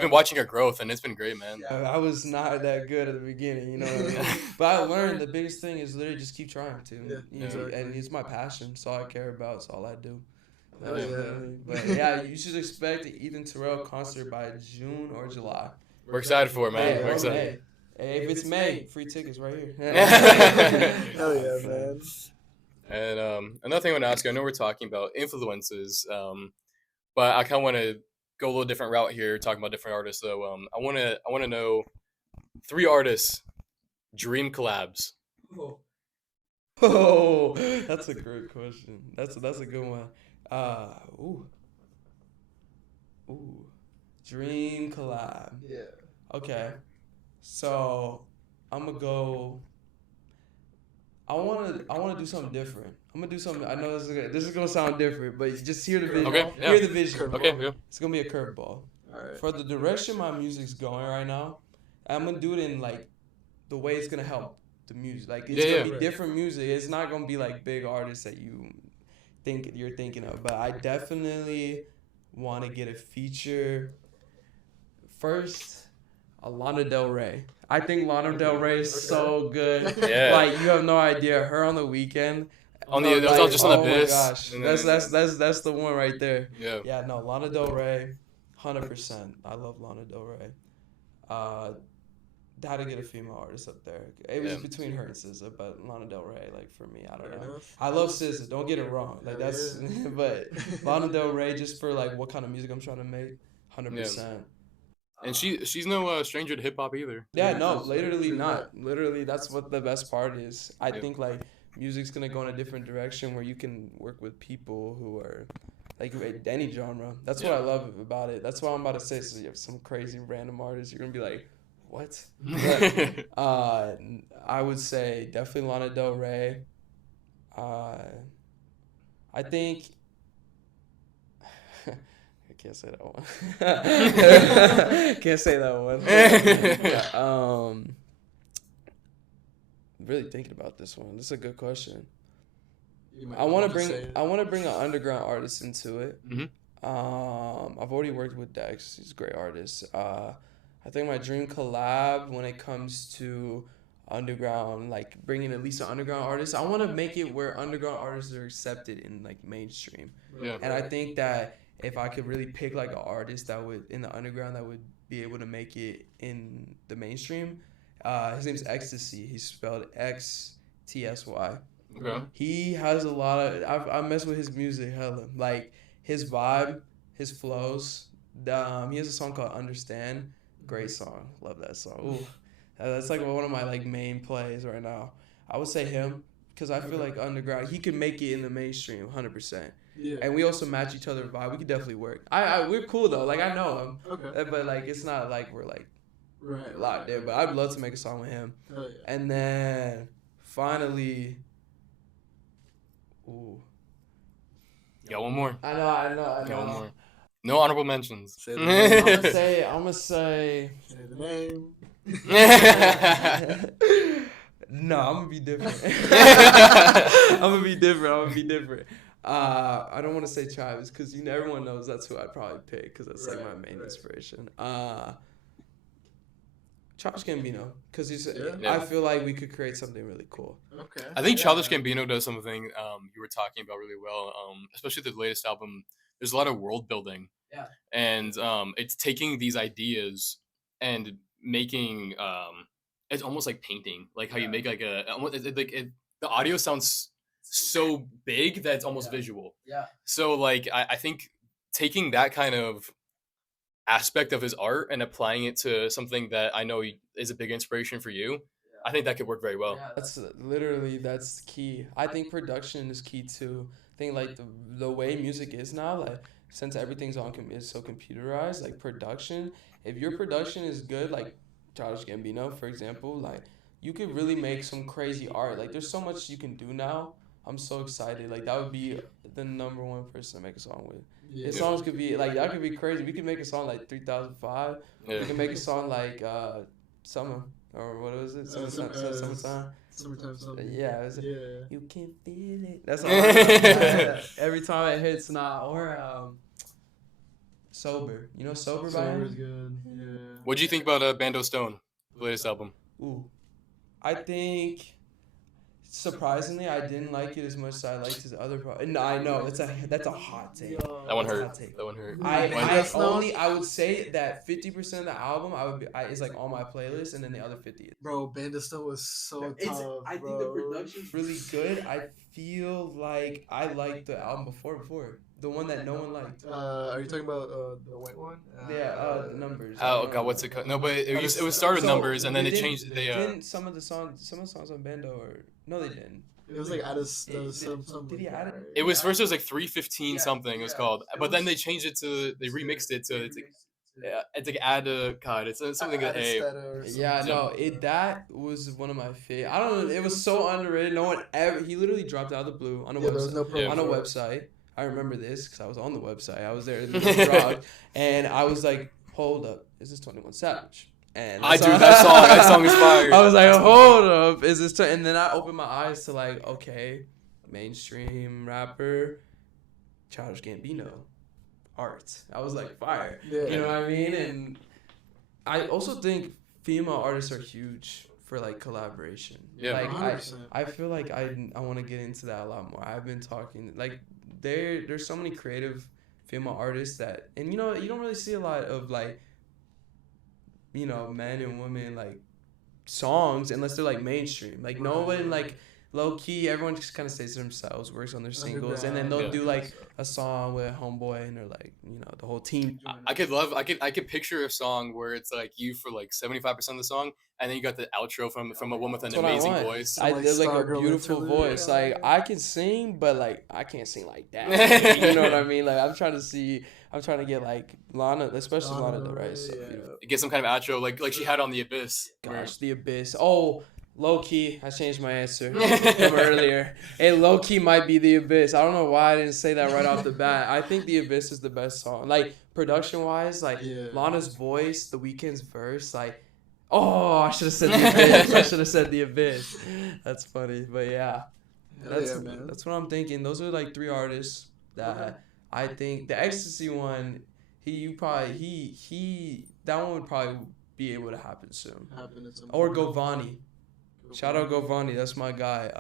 been watching our growth, and it's been great, man. I was not that good at the beginning, you know what I mean? But I learned the biggest thing is literally just keep trying to. Yeah, exactly. And it's my passion. It's all I care about. It's all I do. Oh, yeah. But yeah, you should expect the Ethan Terell concert by June or July. We're excited for it, man. Hey, We're excited. Hey, if it's May, free tickets right here. Hell yeah, man. And another thing I want to ask you, I know we're talking about influences, but I kind of want to go a little different route here, talking about different artists. So I want to know 3 artists, dream collabs. Oh, that's a great question. That's a good one. Ooh, dream collab. Yeah. Okay, so I'm gonna go. I wanna do something different. I'm gonna do something. I know this is gonna sound different, but you just hear the vision. Okay, yeah. Hear the vision. Okay, yeah. It's gonna be a curveball. All right. For the direction my music's going right now, I'm gonna do it in like the way it's gonna help the music. Like it's gonna be different music. It's not gonna be like big artists that you're thinking of. But I definitely want to get a feature. First, Lana Del Rey. I think Lana Del Rey is so good. Yeah. Like you have no idea. Her on the weekend. On the that was all just on oh Abyss. my gosh, and then- that's the one right there. Yeah. Yeah, no, Lana Del Rey, 100%. I love Lana Del Rey. Had to get a female artist up there. It was between her and SZA, but Lana Del Rey, like for me, I don't know. I love SZA. Don't get it wrong. Like that's, but Lana Del Rey just for like what kind of music I'm trying to make, 100%. And she's no stranger to hip hop either. Yeah, no, literally not. Literally, that's what the best part is. I Yeah. think like music's gonna go in a different direction where you can work with people who are like any genre. That's what I love about it. That's what I'm about to say. So you have some crazy random artists, you're gonna be like, what? But, I would say definitely Lana Del Rey. I think. I can't say that one. Can't say that one. Really thinking about this one. This is a good question. I want to bring an underground artist into it. Mm-hmm. I've already worked with Dex. He's a great artist. I think my dream collab when it comes to underground, like bringing at least an underground artist, I want to make it where underground artists are accepted in like mainstream. Yeah. And I think that if I could really pick like an artist that would in the underground that would be able to make it in the mainstream, his name's Ecstasy. He's spelled XTSY. Okay. He has a lot of. I mess with his music hella. Like his vibe, his flows. He has a song called Understand. Great song. Love that song. Ooh. That's like one of my like main plays right now. I would say him because I feel like underground. He could make it in the mainstream 100%. Yeah. And we also match each other vibe. We could definitely work. we're cool though. Like I know him. Okay. But like it's not like we're like Right. locked there. But I'd love to make a song with him. Oh, yeah. And then finally, ooh. Got one more. I know. Got one more. No honorable mentions. Say the name. I'm gonna say. Say the name. No, I'm gonna be different. I'm gonna be different. I don't want to say Travis because everyone knows that's who I'd probably pick because that's like my main inspiration. Childish Gambino because I feel like we could create something really cool. Okay. I think Childish Gambino does something you were talking about really well, especially the latest album. There's a lot of world building. Yeah. And it's taking these ideas and making it's almost like painting, like how you make like the audio sounds so big that it's almost visual. Yeah. So like I think taking that kind of aspect of his art and applying it to something that I know is a big inspiration for you, I think that could work very well. Yeah, that's literally that's key. I think production is key too. I think like the way music is now, like since everything's is so computerized, like production. If your production is good, like Childish Gambino, for example, like you could really make some crazy art. Like there's so much you can do now. I'm so excited. Like that would be the number one person to make a song with. His songs could be like that could be crazy. We could make a song like 3005. Yeah. We can make a song like Summer. Or what was it? Summertime. Summertime something. Yeah, it was Yeah. You can feel it. That's all. Every time it hits, or Sober. You know Sober by Sober's him? good. Yeah. What do you think about Bando Stone, the latest album? Ooh, I think surprisingly I didn't like it as much as I liked his other project. No, I know that's a hot take. That one That's a hurt. hot take. That one hurt. I would say that 50% of the album is like on my playlist, and then the other 50. Bro, Bandista was so tough. I think the production's really good. I feel like I liked the album before the one that no one liked. Are you talking about the white one? The numbers. Oh god, what's it called? No, but it was started with numbers and then it didn't- changed. Didn't some of the songs on Bando or no they didn't. It was like out of some. Did he add it? It was first. It was like 315 something. It was called, but then they changed it to. They remixed it to. It's like add a god. It's something that Yeah, no, that was one of my favorite. I don't know. It was so underrated. No one ever. He literally dropped out of the blue on a Yeah, there was no website. promo On a for it. website. I remember this because I was on the website. I was there. It was dropped, and I was like, "Hold up, is this 21 Savage?" And I do that song is fire. I was like, "Hold up, is this?" And then I opened my eyes to like, okay, mainstream rapper, Childish Gambino, art. I was like, fire. Yeah. You know what I mean? And I also think female artists are huge for like collaboration. Yeah. Like 100%. I feel like I want to get into that a lot more. I've been talking like there's so many creative female artists that, and you don't really see a lot of like men and women like songs unless they're like mainstream. Like no one like low key, everyone just kind of stays to themselves, works on their singles, and then they'll Yeah. do like a song with Homeboy and they're like the whole team. I could picture a song where it's like you for like 75% of the song, and then you got the outro from a woman with an That's what I amazing want. voice. I Like did like a Stargirl beautiful interlude. voice. Like I can sing, but like I can't sing like that. You know what I mean? Like I'm trying to get like Lana, especially Lana Del Rey. So beautiful. Get some kind of outro like she had on The Abyss. where- Gosh, The Abyss. Oh, low key, I changed my answer from earlier. It low key might be The Abyss. I don't know why I didn't say that right off the bat. I think The Abyss is the best song. Like production wise, like Yeah. Lana's voice, The Weeknd's verse, like. Oh, I should have said The Abyss. I should have said The Abyss. That's funny, but yeah. That's what I'm thinking. Those are like three artists that I think the Ecstasy one. That one would probably be able to happen soon. Or Govani. Shout out Govani. That's my guy.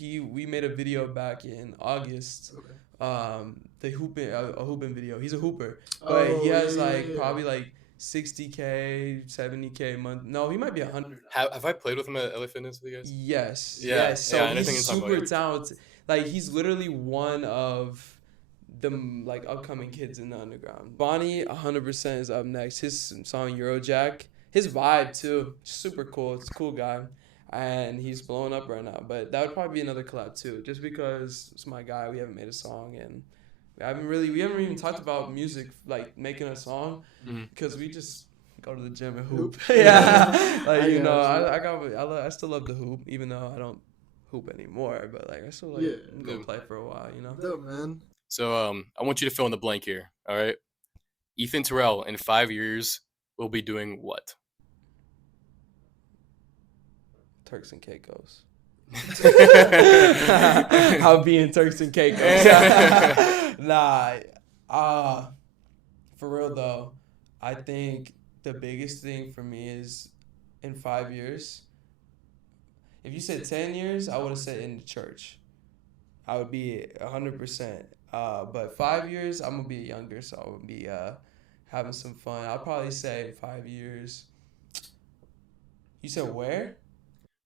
We made a video back in August. The hooping a hooping video. He's a hooper, but he has probably like 60K, 70K a month. No, he might be 100. Have I played with him at LA Fitness with you guys? Yes. Yeah, Yes. So yeah, I know he's you're talking super about. talented. Like he's literally one of the like upcoming kids in the underground. Bonnie 100% is up next. His song Eurojack. His vibe too. Super cool. It's a cool guy. And he's blowing up right now. But that would probably be another collab too. Just because it's my guy. We haven't made a song and we haven't even talked about music, like making a song, because we just go to the gym and hoop. Yeah, like I still love the hoop, even though I don't hoop anymore. But like I still go play for a while, Dope, man. So I want you to fill in the blank here. All right, Ethan Terell in 5 years will be doing what? Turks and Caicos. I'll be in Turks and Caicos. Nah, for real though, I think the biggest thing for me is in 5 years. If you said 10 years, I would have said in the church. I would be 100%. But 5 years, I'm gonna be younger, so I would be having some fun. I'll probably say 5 years. You said where?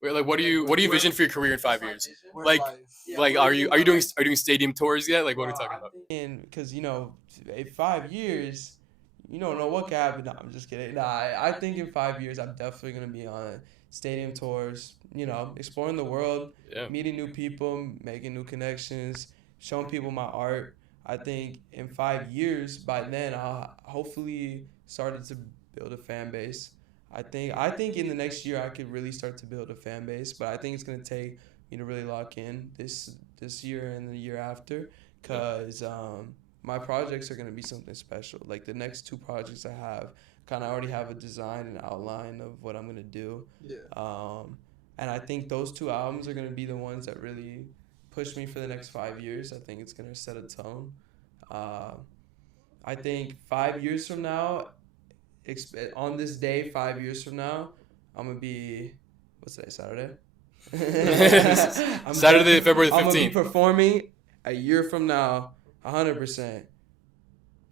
Wait, like, what do you vision for your career in 5 years? Work Like, life. like, are you doing stadium tours yet? Like, what are we talking about? And because in 5 years, you don't know what could happen. No, I'm just kidding. Nah, I think in 5 years I'm definitely gonna be on stadium tours. Exploring the world, Yeah. meeting new people, making new connections, showing people my art. I think in 5 years, by then I'll hopefully started to build a fan base. I think in the next year I could really start to build a fan base, but I think it's gonna take me to really lock in this year and the year after, cause my projects are gonna be something special. Like the next two projects I have, kind of already have a design and outline of what I'm gonna do. Yeah. And I think those two albums are gonna be the ones that really push me for the next 5 years. I think it's gonna set a tone. Uh, I think 5 years from now, on this day, 5 years from now, I'm gonna be, what's today, Saturday? Saturday, February the I'm gonna be 15th. performing a year from now, 100%,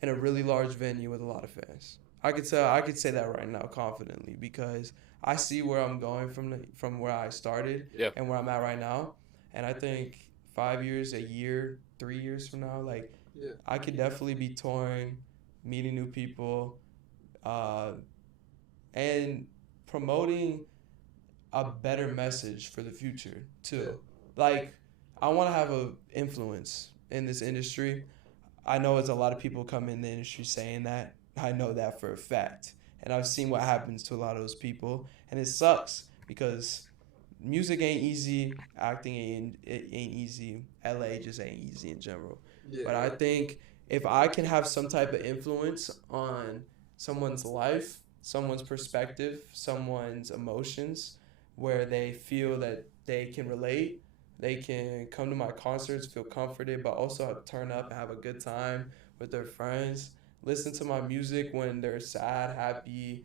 in a really large venue with a lot of fans. I could say that right now confidently because I see where I'm going from where I started Yeah. and where I'm at right now, and I think 5 years, a year, 3 years from now, like Yeah. I could definitely be touring, meeting new people, and promoting a better message for the future too. Like I want to have a influence in this industry. I know it's a lot of people come in the industry saying that. I know that for a fact. And I've seen what happens to a lot of those people. And it sucks because music ain't easy, acting ain't easy, LA just ain't easy in general. Yeah. But I think if I can have some type of influence on someone's life, someone's perspective, someone's emotions, where they feel that they can relate, they can come to my concerts, feel comforted, but also turn up and have a good time with their friends, listen to my music when they're sad, happy,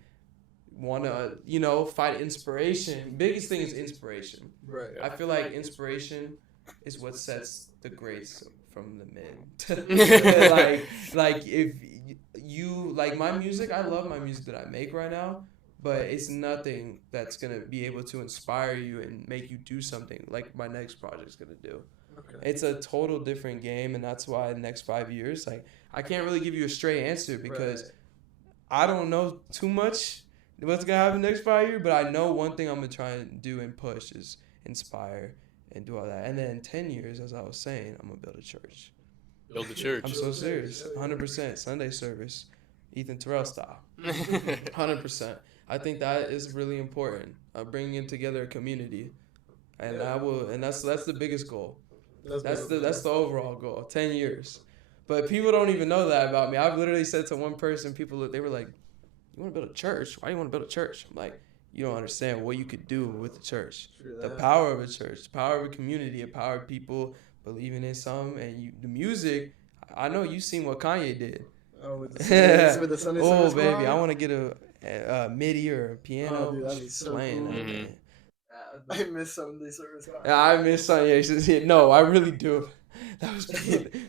want to, find inspiration. Biggest thing is inspiration. Right. I feel like inspiration is what sets the greats from the mid. like if you like my music, I love my music that I make right now, but it's nothing that's gonna be able to inspire you and make you do something like my next project's gonna do. Okay. It's a total different game, and that's why the next 5 years, like I can't really give you a straight answer because I don't know too much what's gonna happen next 5 years, but I know one thing I'm gonna try and do and push is inspire and do all that. And then in 10 years, as I was saying, I'm gonna build a church. Build the church. I'm so serious. 100% Sunday service, Ethan Terell style. 100%. I think that is really important. Bringing together a community, and that's the biggest goal. That's the overall goal. 10 years, but people don't even know that about me. I've literally said to one person, they were like, "You want to build a church? Why do you want to build a church?" I'm like, "You don't understand what you could do with the church. The power of a church, the power of a community, the power of people believing in something, and the music. I know you've seen what Kanye did. Oh, with the Sunday service baby, choir? I want to get a MIDI or a piano Oh, dude, that'd be so playing cool. that Mhm. thing. I miss Sunday service choir. Yeah, I miss Kanye. No, I really do. That was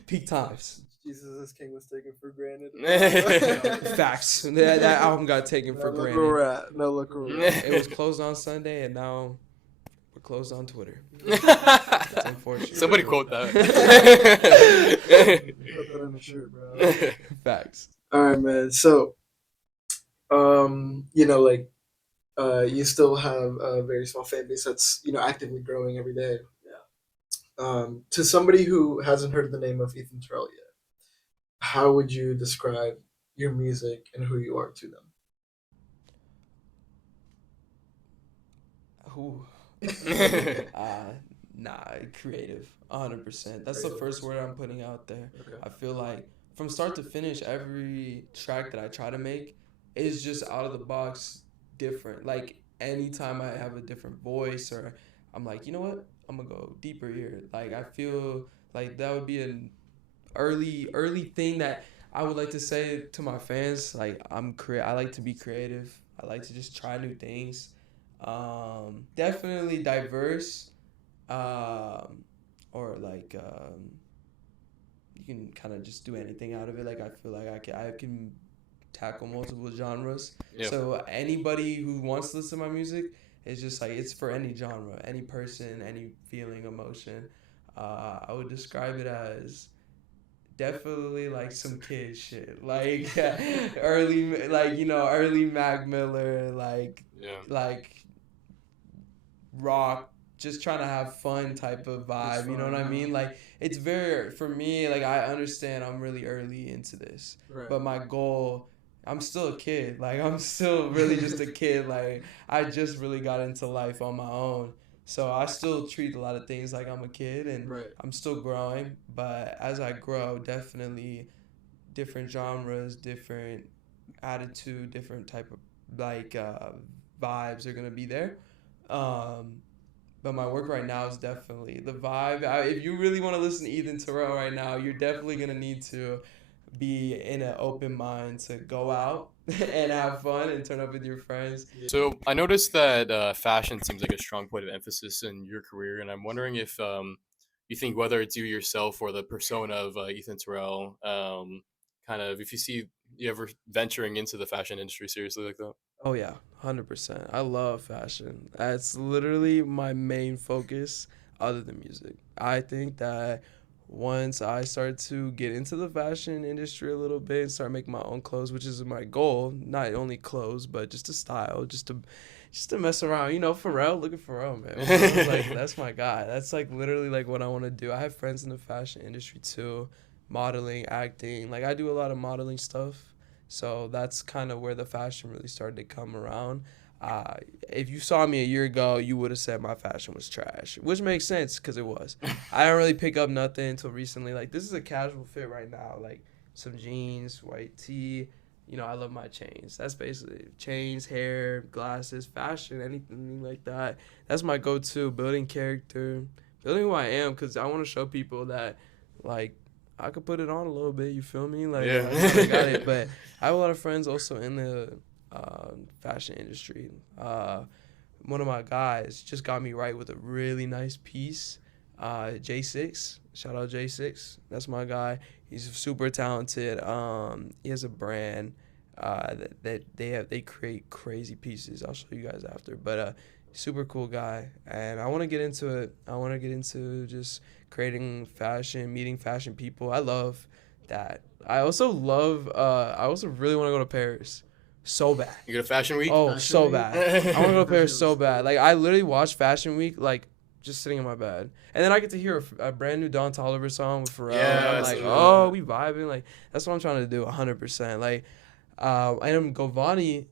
peak times. Jesus is King was taken for granted. Facts. That album got taken for Look where granted. we're at. No, look where we're at. It was closed on Sunday, and now we're closed on Twitter. It's unfortunate. Somebody quote that. Put that on the shirt, bro. Facts. All right, man. So, you still have a very small fan base that's actively growing every day. Yeah. To somebody who hasn't heard the name of Ethan Terell yet, how would you describe your music and who you are to them? Who? Creative. 100%. That's the first word I'm putting out there. Okay. I feel like from start to finish, every track that I try to make is just out of the box different. Like anytime I have a different voice or I'm like, you know what? I'm gonna go deeper here. Like I feel like that would be an early thing that I would like to say to my fans. Like I like to be creative. I like to just try new things. Definitely diverse. Or like you can kind of just do anything out of it. Like I feel like I can tackle multiple genres. Yeah. So anybody who wants to listen to my music, It's just like it's for any genre, any person, any feeling, emotion. I would describe it as definitely like some kid shit, like early, like early Mac Miller, like rock, just trying to have fun type of vibe. You know what I mean? Like it's very for me. Like I understand I'm really early into this, but my goal. I'm still a kid. Like I'm still really just a kid. Like I just really got into life on my own. So I still treat a lot of things like I'm a kid and I'm still growing. But as I grow, definitely different genres, different attitude, different type of like vibes are gonna be there. Um, but my work right now is definitely the vibe. If you really want to listen to Ethan Terell right now, you're definitely gonna need to be in an open mind to go out and have fun and turn up with your friends. So I noticed that fashion seems like a strong point of emphasis in your career, and I'm wondering if you think whether it's you yourself or the persona of Ethan Terrell, kind of if you see you ever venturing into the fashion industry seriously like that. Oh yeah, 100%. I love fashion. That's literally my main focus other than music. I think that once I start to get into the fashion industry a little bit and start making my own clothes, which is my goal, not only clothes, but just to style, just to mess around. Pharrell, look at Pharrell, man. Pharrell's like that's my guy. That's like literally like what I want to do. I have friends in the fashion industry too, modeling, acting. Like I do a lot of modeling stuff. So that's kind of where the fashion really started to come around. If you saw me a year ago, you would have said my fashion was trash, which makes sense because it was. I don't really pick up nothing until recently. Like, this is a casual fit right now. Like, some jeans, white tee. I love my chains. That's basically chains, hair, glasses, fashion, anything like that. That's my go-to, building character, building who I am because I want to show people that, like, I could put it on a little bit, you feel me? Like, yeah. I got it. But I have a lot of friends also in the fashion industry. One of my guys just got me right with a really nice piece. J6, shout out J6. That's my guy. He's super talented. He has a brand that they create crazy pieces. I'll show you guys after. But super cool guy, and I want to get into it. I want to get into just creating fashion, meeting fashion people. I love that. I also really want to go to Paris so bad. You go to Fashion Week? Oh, Fashion so Week? bad. I want to go to Paris so bad. Like I literally watched Fashion Week like just sitting in my bed, and then I get to hear a brand new Don Toliver song with Pharrell. Yeah, and I'm that's like, true. oh, we vibing. Like that's what I'm trying to do, 100%. Like, and Govani,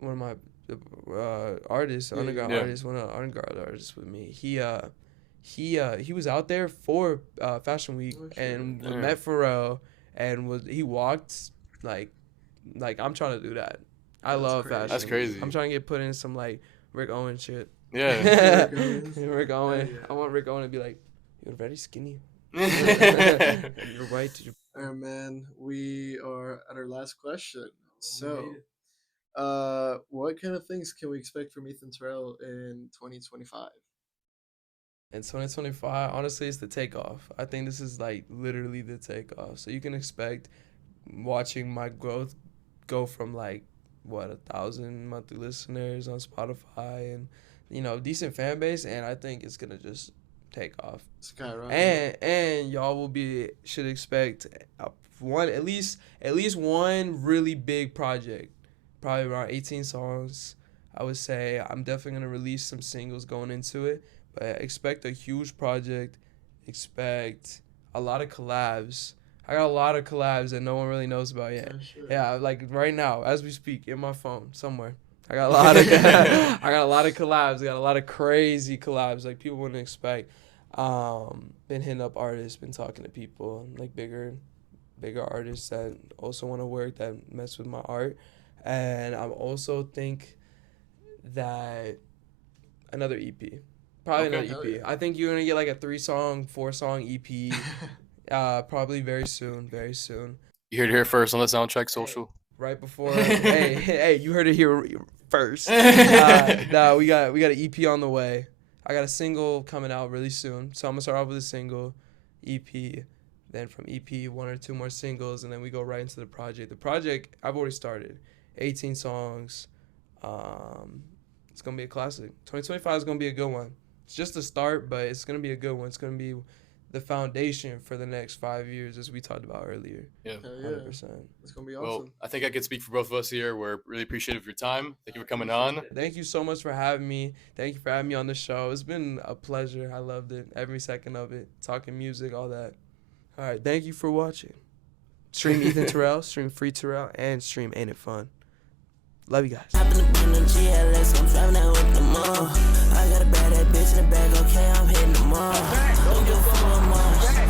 one of my artists, underground Yeah. artists, one of the underground artists with me. He was out there for Fashion Week and Yeah. met Pharrell and he walked like I'm trying to do that. I love crazy. fashion. That's crazy. I'm trying to get put in some like Rick Owen shit. Yeah. Rick Owen. Yeah. I want Rick Owen to be like, you're very skinny. You're white. All right, man. We are at our last question. So, made what kind of things can we expect from Ethan Terrell in 2025? In 2025, honestly, it's the takeoff. I think this is like literally the takeoff. So you can expect watching my growth go from like 1,000 monthly listeners on Spotify and decent fan base, and I think it's gonna just take off. Skyrocket. And y'all should expect at least one really big project, probably around 18 songs. I would say I'm definitely gonna release some singles going into it. But expect a huge project. Expect a lot of collabs. I got a lot of collabs that no one really knows about yet. Sure. Yeah, like right now, as we speak, in my phone somewhere. I got a lot of collabs. I got a lot of crazy collabs like people wouldn't expect. Been hitting up artists, been talking to people like bigger artists that also want to work that mess with my art, and I also think that another EP. Probably Okay. another EP. Hell yeah. I think you're gonna get like a 4-song EP. Probably very soon. You heard it here first on the Soundcheck Social. Right before. hey, you heard it here first. No, we got an EP on the way. I got a single coming out really soon, so I'm gonna start off with a single, EP, then from EP 1 or 2 more singles, and then we go right into the project. The project I've already started, 18 songs. It's going to be a classic. 2025 is going to be a good one. It's just a start, but it's going to be a good one. It's going to be the foundation for the next 5 years, as we talked about earlier. Yeah. 100%. It's going to be awesome. Well, I think I could speak for both of us here. We're really appreciative of your time. Thank you for coming on. Thank you so much for having me. Thank you for having me on the show. It's been a pleasure. I loved it. Every second of it. Talking music, all that. All right. Thank you for watching. Stream Ethan Terell, stream Free Terell, and stream Ain't It Fun. Love you guys. Hop in the bin on GLX, I'm driving out with the mall. I got a bad bitch in the bag, okay, I'm hitting the mall. Don't give a fuck, mom.